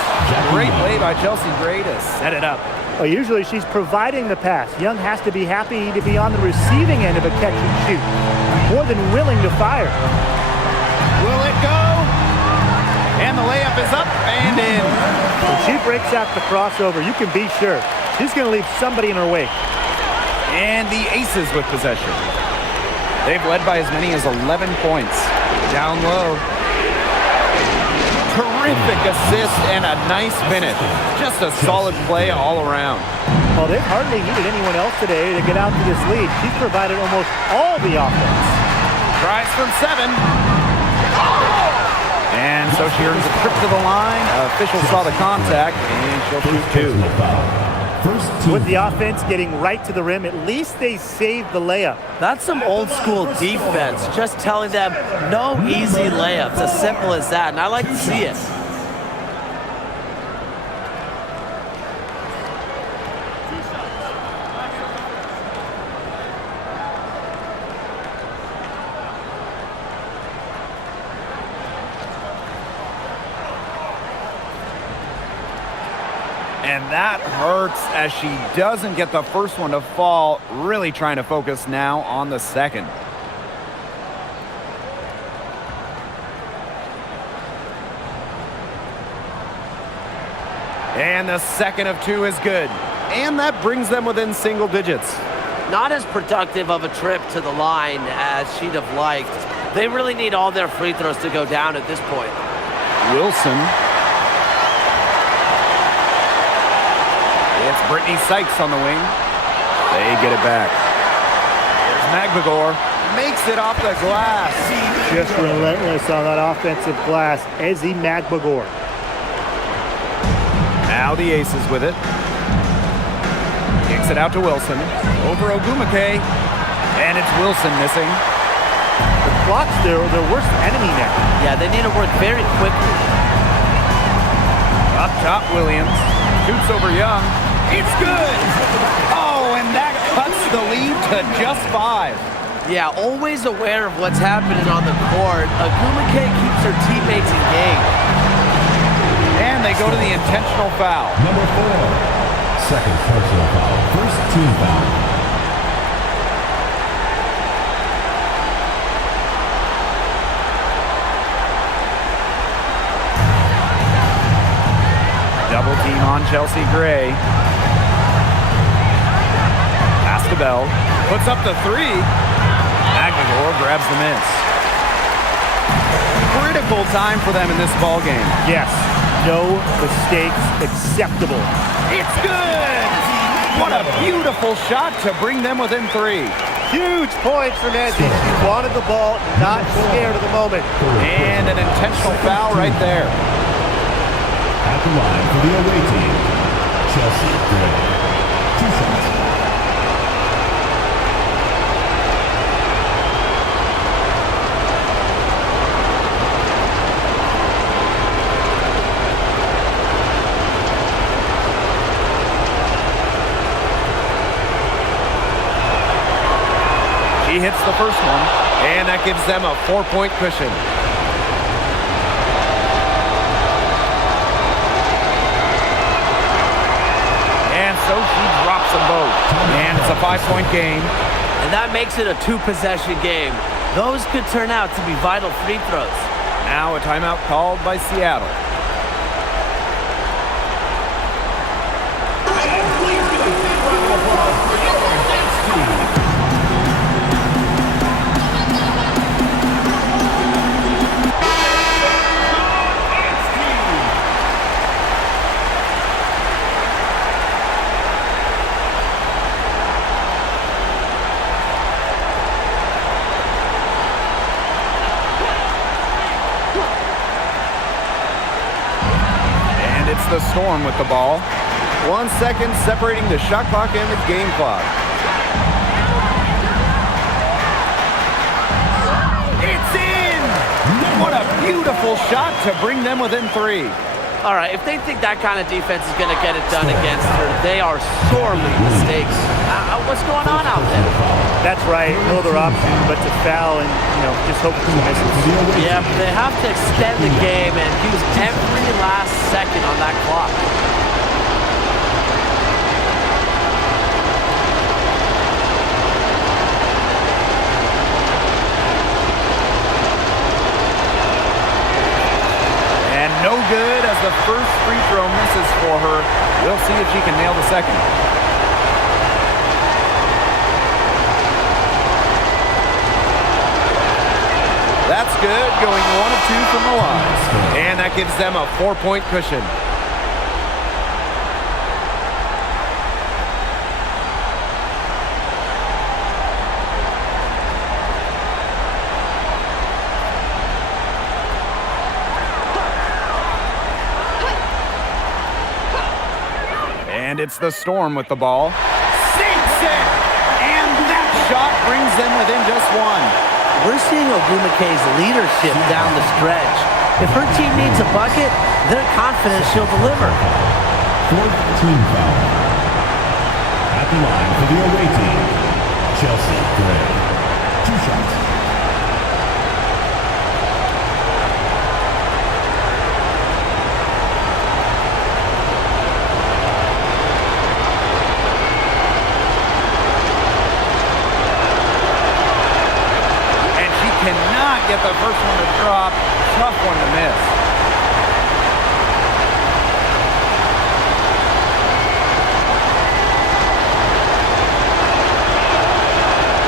Great play by Chelsea Gray to set it up. Well, usually she's providing the pass. Young has to be happy to be on the receiving end of a catch and shoot. More than willing to fire. Will it go? And the layup is up and in. When she breaks out the crossover, you can be sure she's going to leave somebody in her wake. And the Aces with possession. They've led by as many as 11 points. Down low. Terrific assist and a nice finish. Just a solid play all around. Well, they've hardly needed anyone else today to get out to this lead. She's provided almost all the offense. Tries from 7. And so she earns a trip to the line. Officials saw the contact, and she'll shoot 2. With the offense getting right to the rim, at least they saved the layup. That's some old school defense, just telling them no easy layups, as simple as that, and I like to see it. And that hurts as she doesn't get the first one to fall. Really trying to focus now on the second. And the second of 2 is good. And that brings them within single digits. Not as productive of a trip to the line as she'd have liked. They really need all their free throws to go down at this point. Wilson. It's Brittany Sykes on the wing. They get it back. Here's Magbagor. Makes it off the glass. Just relentless on that offensive glass. Ezzy Magbagor. Now the Aces with it. Kicks it out to Wilson. Over Ogumake. And it's Wilson missing. The clock's their worst enemy now. Yeah, they need to work very quickly. Up top, Williams. Shoots over Young. It's good! Oh, and that cuts the lead to just 5. Yeah, always aware of what's happening on the court. Ogumake keeps her teammates engaged. And they go to the intentional foul. Number 4. Second personal foul. First team foul. Double team on Chelsea Gray. Pass to Bell. Puts up the 3. Magbagor grabs the miss. Critical time for them in this ball game. Yes, no mistakes acceptable. It's good! What a beautiful shot to bring them within 3. Huge points for Nancy. She wanted the ball, not scared of the moment. And an intentional foul right there. At the line for the away team, Chelsea Gray. 2 shots. He hits the first one, and that gives them a 4-point cushion. And so she drops them both. And it's a 5-point game. And that makes it a 2-possession game. Those could turn out to be vital free throws. Now a timeout called by Seattle. The Storm with the ball. 1 second separating the shot clock and the game clock. It's in! What a beautiful shot to bring them within 3. All right, if they think that kind of defense is going to get it done against her, they are sorely mistaken. What's going on out there? That's right. No other option but to foul and, just hope she misses. Yeah, but they have to extend the game and use every last second on that clock. And no good as the first free throw misses for her. We'll see if she can nail the second. That's good, going 1 of 2 from the line. And that gives them a 4-point cushion. And it's the Storm with the ball. Sinks it! And that shot brings them within just 1. We're seeing Ogumakei's leadership down the stretch. If her team needs a bucket, they're confident she'll deliver. 4th team foul. At the line for the away team, Chelsea Gray. 2 shots. Cannot get the first one to drop. Tough one to miss.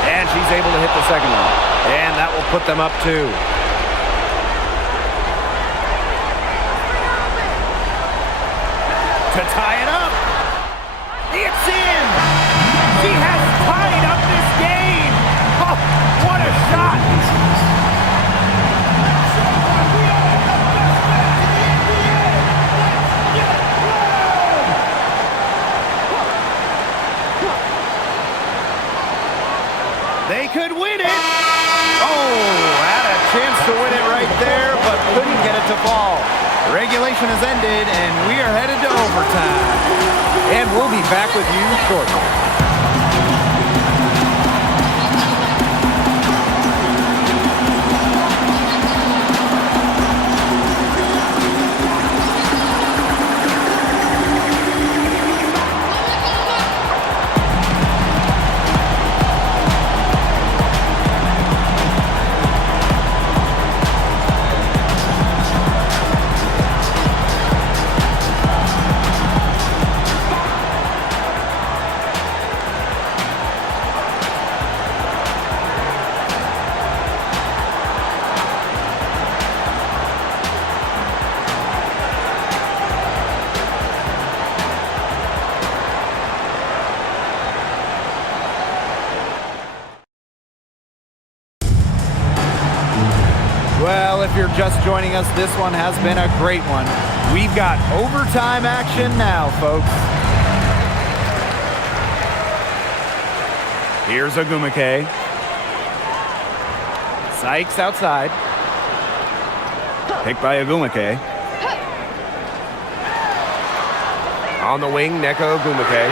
And she's able to hit the second one. And that will put them up 2. To tie it up. It's in. She has tied up this game. Oh, what a shot. They could win it. Oh, had a chance to win it right there, but couldn't get it to fall. Regulation has ended, and we are headed to overtime. And we'll be back with you shortly. just joining us, this one has been a great one. We've got overtime action now, folks. Here's Ogumake. Sykes outside. Picked by Ogumake. On the wing, Neko Ogumake.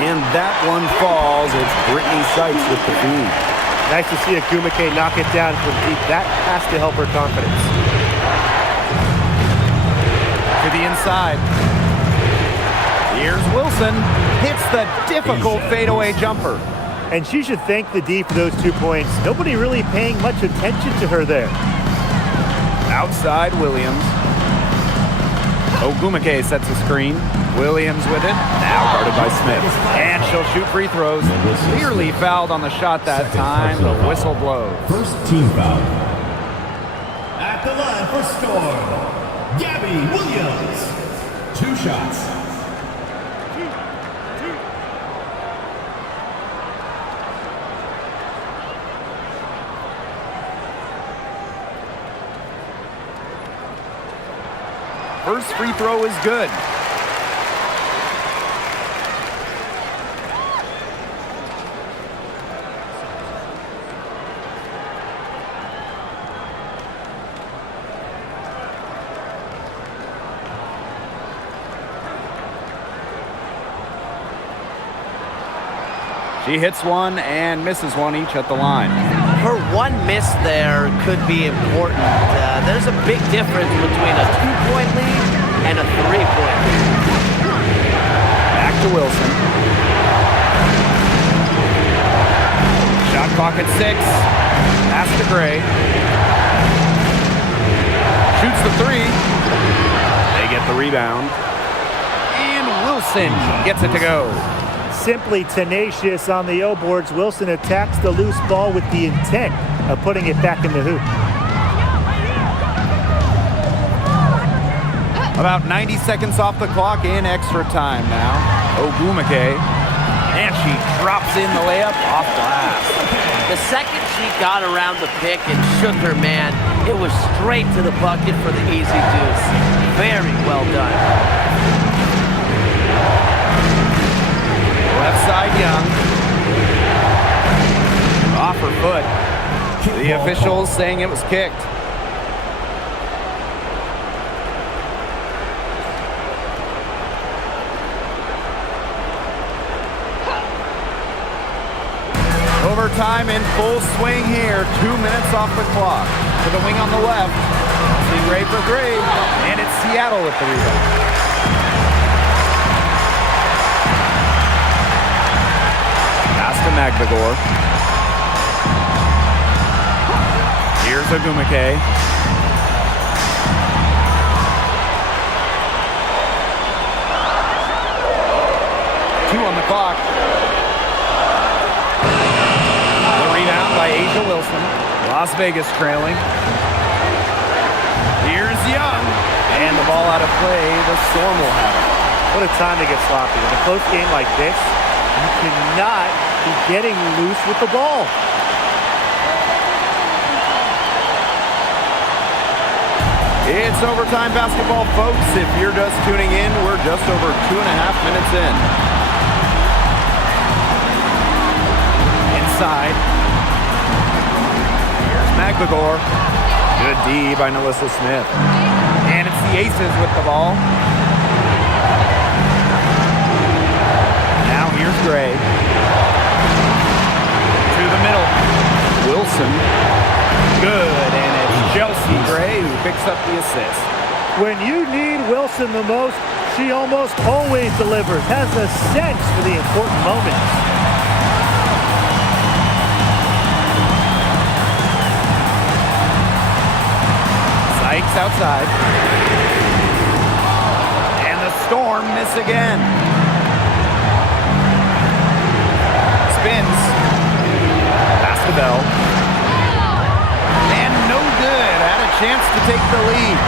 And that one falls. It's Brittany Sykes with the feed. Nice to see Ogumake knock it down from deep. That has to help her confidence. To the inside. Here's Wilson. Hits the difficult fadeaway jumper. And she should thank the D for those 2 points. Nobody really paying much attention to her there. Outside Williams. Ogumake sets a screen. Williams with it. Now guarded by Smith. And she'll shoot free throws. Clearly fouled on the shot that time. The whistle blows. First team foul. At the line for Storm, Gabby Williams. 2 shots. First free throw is good. She hits one and misses one each at the line. Her one miss there could be important. There's a big difference between a 2-point lead and a 3-point lead. Back to Wilson. Shot clock at 6. Pass to Gray. Shoots the 3. They get the rebound. And Wilson gets it to go. Simply tenacious on the O-boards. Wilson attacks the loose ball with the intent of putting it back in the hoop. About 90 seconds off the clock in extra time now. Ogumake. And she drops in the layup off glass. The second she got around the pick and shook her man, it was straight to the bucket for the easy deuce. Very well done. Left side Young. Off her foot. The officials saying it was kicked. Overtime in full swing here. 2 minutes off the clock. To the wing on the left. See Ray for 3. And it's Seattle with the rebound. To Magdagor. Here's Ogumake. 2 on the clock. The rebound by Asia Wilson. Las Vegas trailing. Here's Young. And the ball out of play. The Storm will have it. What a time to get sloppy. In a close game like this, you cannot be getting loose with the ball. It's overtime basketball, folks. If you're just tuning in, we're just over 2.5 minutes in. Inside. Here's Magdagor. Good D by Nalissa Smith. And it's the Aces with the ball. Now here's Gray. To the middle. Wilson. Good, and it's Chelsea Gray who picks up the assist. When you need Wilson the most, she almost always delivers, has a sense for the important moments. Sykes outside. And the Storm miss again. Spins. Pass to Bell. And no good. Had a chance to take the lead.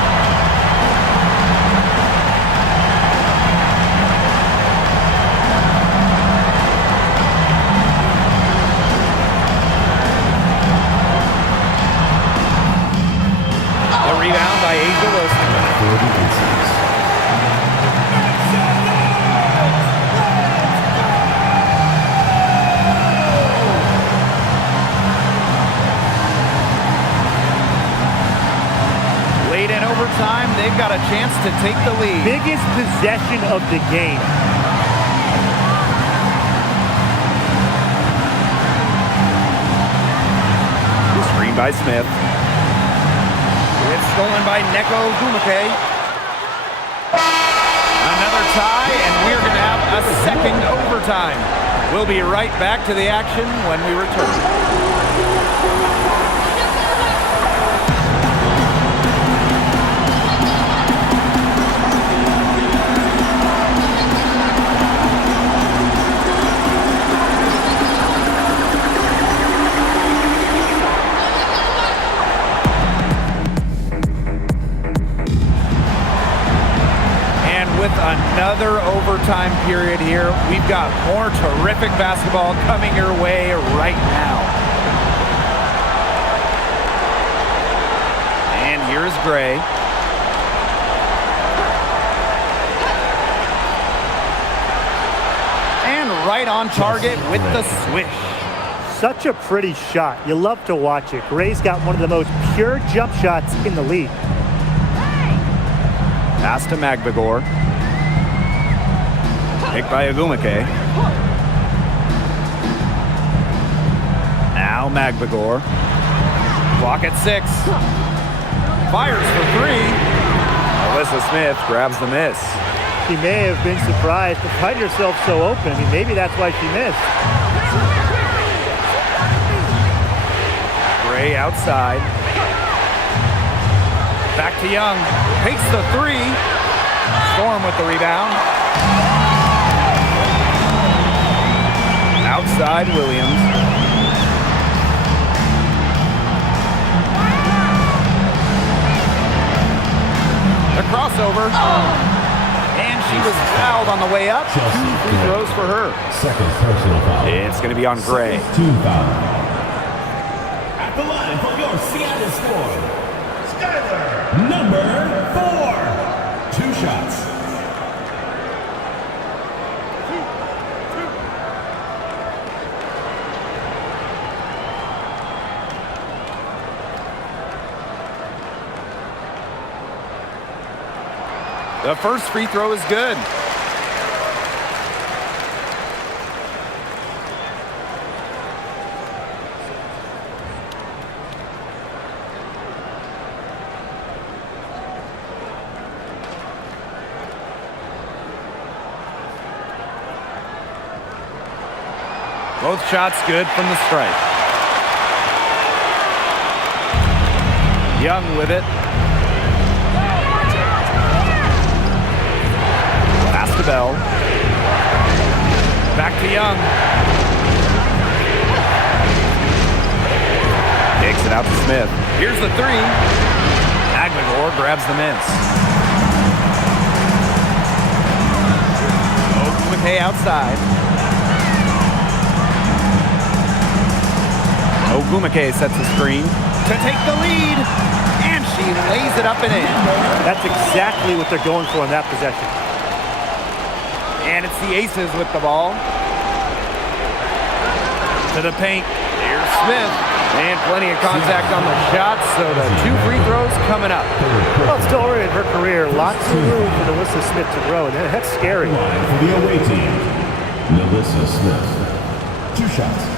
to take the lead. Biggest possession of the game. Screen by Smith. It's stolen by Neko Gumake. Another tie, and we're going to have a second overtime. We'll be right back to the action when we return. With another overtime period here, we've got more terrific basketball coming your way right now. And here's Gray. And right on target with the swish. Such a pretty shot. You love to watch it. Gray's got one of the most pure jump shots in the league. Pass to Magbagor. Picked by Agumake. Now Magbagor. Clock at 6. Fires for 3. Alyssa Smith grabs the miss. She may have been surprised to find herself so open. I mean, maybe that's why she missed. Gray outside. Back to Young. Takes the 3. Storm with the rebound. Outside Williams. The crossover. And she was fouled on the way up. 2 free throws for her. Second personal foul. It's going to be on Gray. 2 foul. At the line for your Seattle Storm, Skyler, number 4. 2 shots. The first free throw is good. Both shots good from the stripe. Young with it. Pass to Bell. Back to Young. Takes it out to Smith. Here's the 3. Agbagor grabs the miss. Ogumake outside. Ogumake sets the screen to take the lead, and she lays it up and in. That's exactly what they're going for in that possession. And it's the Aces with the ball. To the paint. Here's Smith. And plenty of contact on the shots, so the 2 free throws coming up. Well, it's still early in her career. Lots of room for Alyssa Smith to grow, and that's scary. Line for the away team, Alyssa Smith. 2 shots.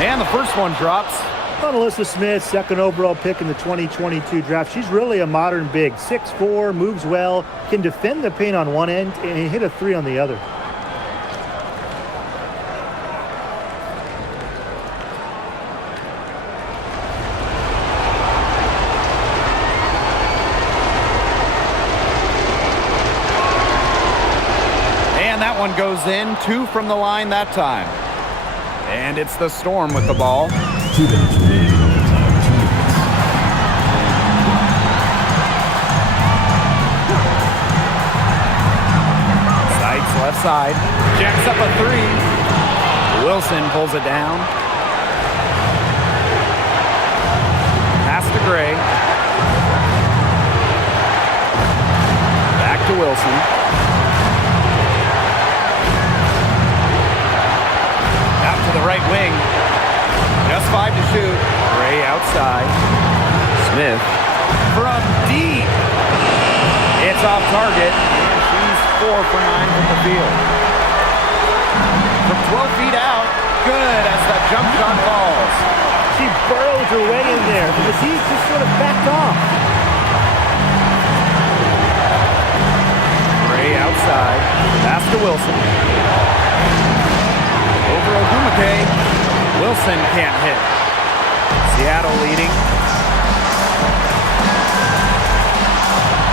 And the first one drops. Well, Alyssa Smith, second overall pick in the 2022 draft. She's really a modern big. 6'4", moves well, can defend the paint on one end, and hit a 3 on the other. And that one goes in. 2 from the line that time. And it's the Storm with the ball. 2 minutes remaining in overtime. 2 minutes. Sykes left side. Jacks up a 3. Wilson pulls it down. Pass to Gray. Wilson. Out to the right wing. Just 5 to shoot. Gray outside. Smith from deep. It's off target. She's 4 for 9 from the field. From 12 feet out. Good as that jump shot falls. She burrowed her way in there because he's just sort of backed off. Gray outside. Pass to Wilson. Over Ogumake. Wilson can't hit. Seattle leading.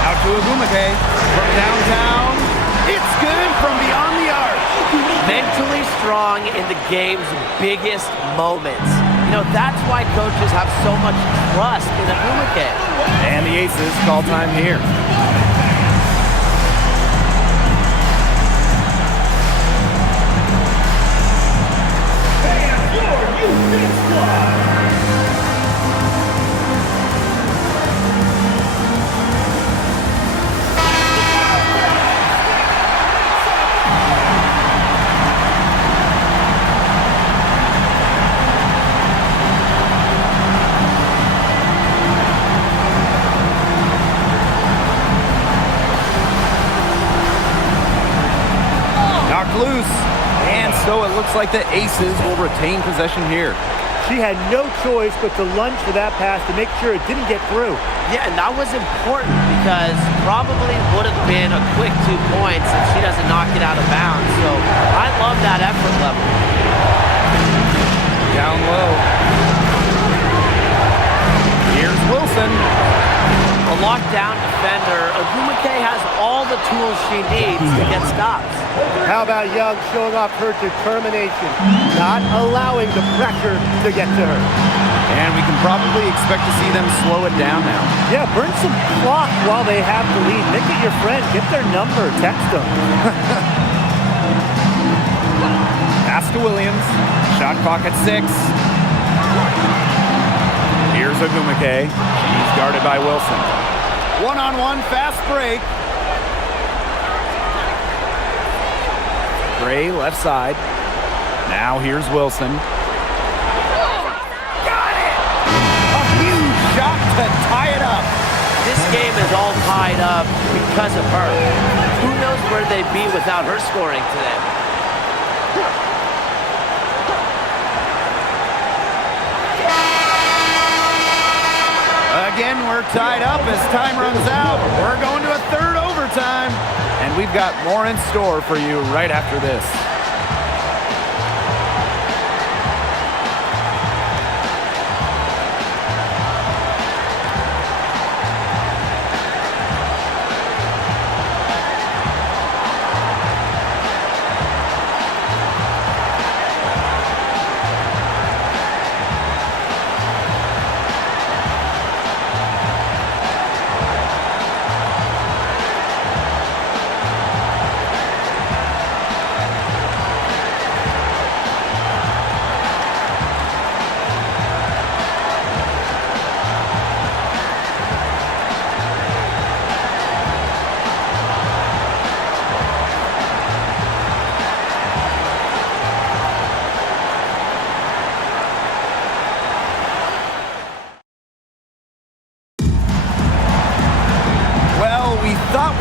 Out to Ogumake. From downtown. It's good from beyond the arc. Mentally strong in the game's biggest moments. You know, that's why coaches have so much trust in Ogumake. And the Aces call time here. Loose, and so it looks like the Aces will retain possession here. She had no choice but to lunge for that pass to make sure it didn't get through. Yeah, and that was important because probably would have been a quick 2 points if she doesn't knock it out of bounds. So I love that effort level. Down low. Here's Wilson. A lockdown defender, Ogumake has all the tools she needs to get stops. How about Young showing off her determination, not allowing the pressure to get to her. And we can probably expect to see them slow it down now. Yeah, burn some clock while they have the lead. Make it your friend. Get their number. Text them. Pass to Williams. Shot clock at 6. Here's Ogumake. She's guarded by Wilson. One-on-one fast break. Gray left side. Now here's Wilson. Got it! A huge shot to tie it up. This game is all tied up because of her. Who knows where they'd be without her scoring today? Again, we're tied up as time runs out. We're going to a third overtime, and we've got more in store for you right after this.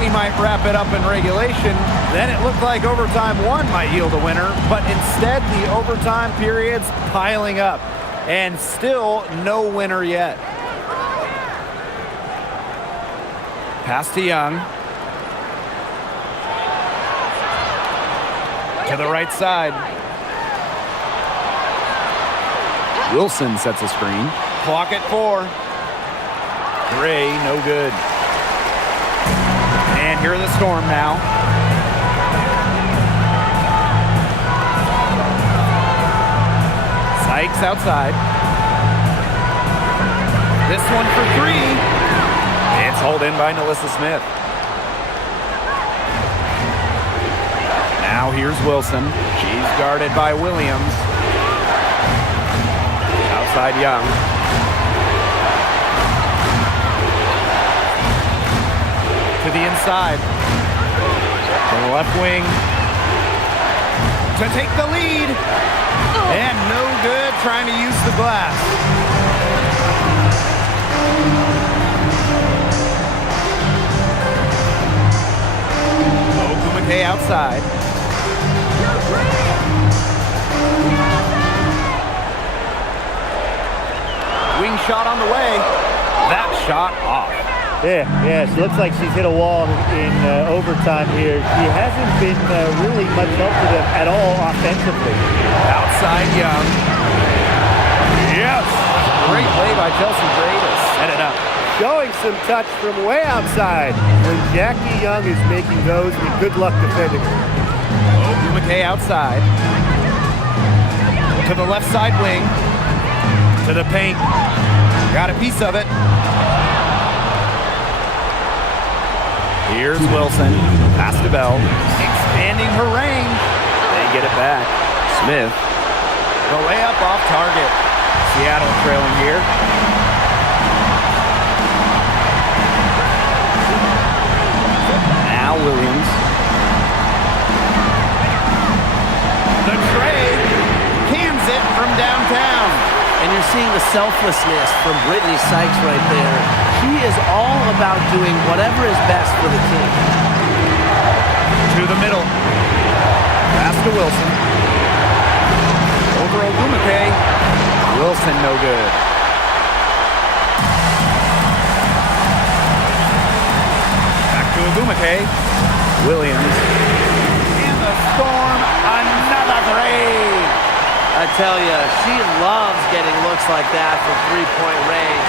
We might wrap it up in regulation. Then it looked like overtime 1 might yield a winner, but instead the overtime period's piling up, and still no winner yet. Pass to Young. To the right side. Wilson sets a screen. Clock at 4. Gray, no good. And here are the Storm now. Sykes outside. This one for 3. It's hauled in by Nalissa Smith. Now here's Wilson. She's guarded by Williams. Outside Young. To the inside. To the left wing. To take the lead. And no good trying to use the glass. McKay outside. Wing shot on the way. That shot off. Yeah, she looks like she's hit a wall in overtime here. She hasn't been really much help to them at all offensively. Outside Young. Yes! Great play by Chelsea Gray to set it up. Showing some touch from way outside. When Jackie Young is making those, good luck defending her. McKay outside. To the left side wing. To the paint. Got a piece of it. Here's Wilson. Pass to Bell. Expanding her range. They get it back. Smith. The layup off target. Seattle trailing here. Now Williams. The tray. Cans it from downtown. And you're seeing the selflessness from Brittany Sykes right there. She is all about doing whatever is best for the team. To the middle. Pass to Wilson. Over Ogumake. Wilson no good. Back to Ogumake. Williams. And the Storm, another three. I tell you, she loves getting looks like that from three-point range.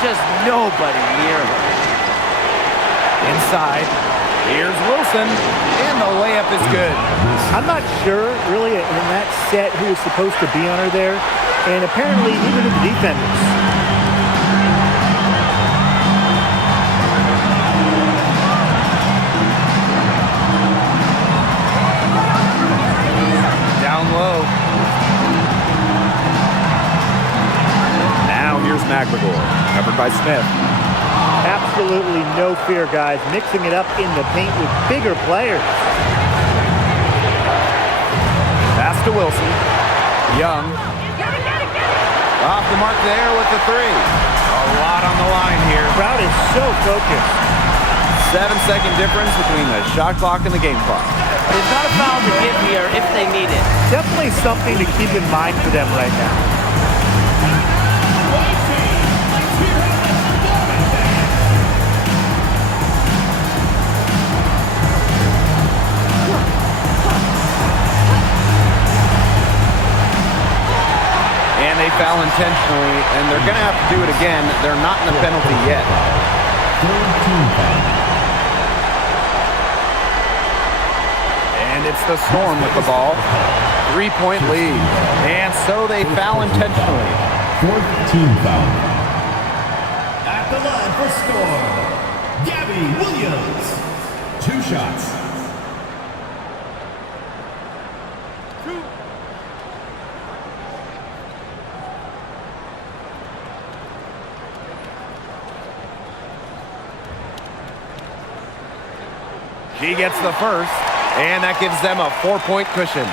Just nobody near her. Inside. Here's Wilson. And the layup is good. I'm not sure, really, in that set who was supposed to be on her there. And apparently, neither did the defenders. Down low. Now here's McGregor. Covered by Smith. Absolutely no fear, guys. Mixing it up in the paint with bigger players. Pass to Wilson. Young. Off the mark there with the three. A lot on the line here. Crowd is so focused. 7-second difference between the shot clock and the game clock. They've got a foul to give here if they need it. Definitely something to keep in mind for them right now. And they foul intentionally, and they're going to have to do it again. They're not in the penalty yet. And it's the Storm with the ball. 3-point lead. And so they foul intentionally. 14 foul. At the line for Storm, Gabby Williams. 2 shots. She gets the first, and that gives them a 4-point cushion.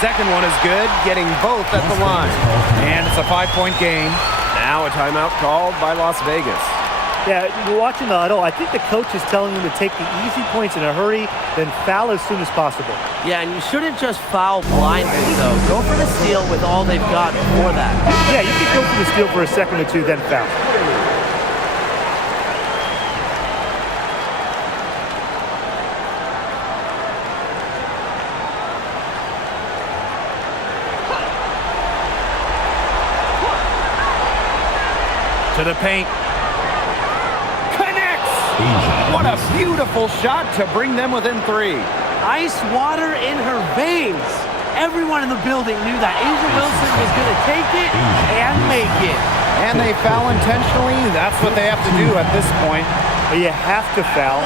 Second one is good, getting both at the line. And it's a 5-point game. Now a timeout called by Las Vegas. Yeah, you're watching the huddle. I think the coach is telling them to take the easy points in a hurry, then foul as soon as possible. Yeah, and you shouldn't just foul blindly, though. Go for the steal with all they've got before that. Yeah, you can go for the steal for a second or two, then foul. To the paint. What a beautiful shot to bring them within 3. Ice water in her veins. Everyone in the building knew that Angel Wilson was going to take it and make it. And they foul intentionally. That's what they have to do at this point. Well, you have to foul,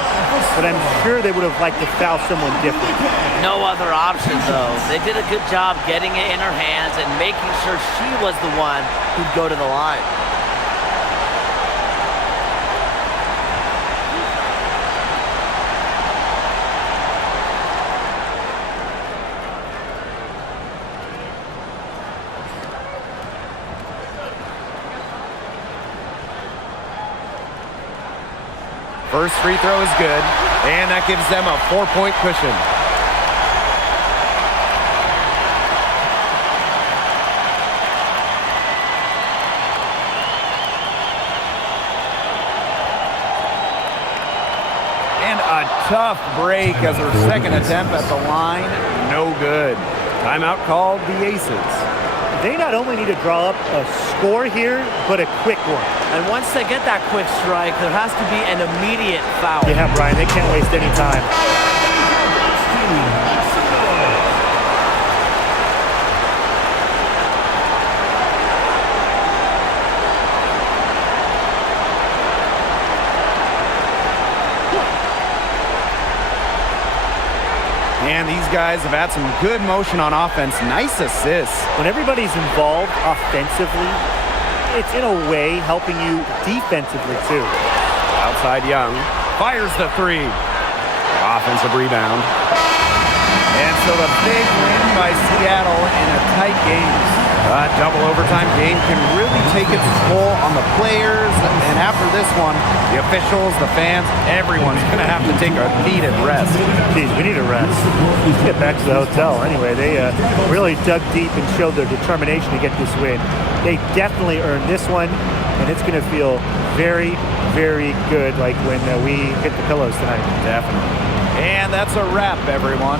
but I'm sure they would have liked to foul someone different. No other option, though. They did a good job getting it in her hands and making sure she was the one who'd go to the line. First free throw is good, and that gives them a 4-point cushion. And a tough break as her second attempt at the line. No good. Timeout called the Aces. They not only need to draw up a score here, but a quick one. And once they get that quick strike, there has to be an immediate foul. Yeah, Brian, they can't waste any time. And these guys have had some good motion on offense. Nice assists. When everybody's involved offensively, it's in a way helping you defensively too. Outside Young. Fires the three. Offensive rebound. And so the big win by Seattle in a tight game. A double overtime game can really take its toll on the players. And after this one, the officials, the fans, everyone's going to have to take a needed rest. Geez, we need a rest. Let's get back to the hotel. Anyway, they really dug deep and showed their determination to get this win. They definitely earned this one, and it's going to feel very, very good like when we hit the pillows tonight. Definitely. And that's a wrap, everyone.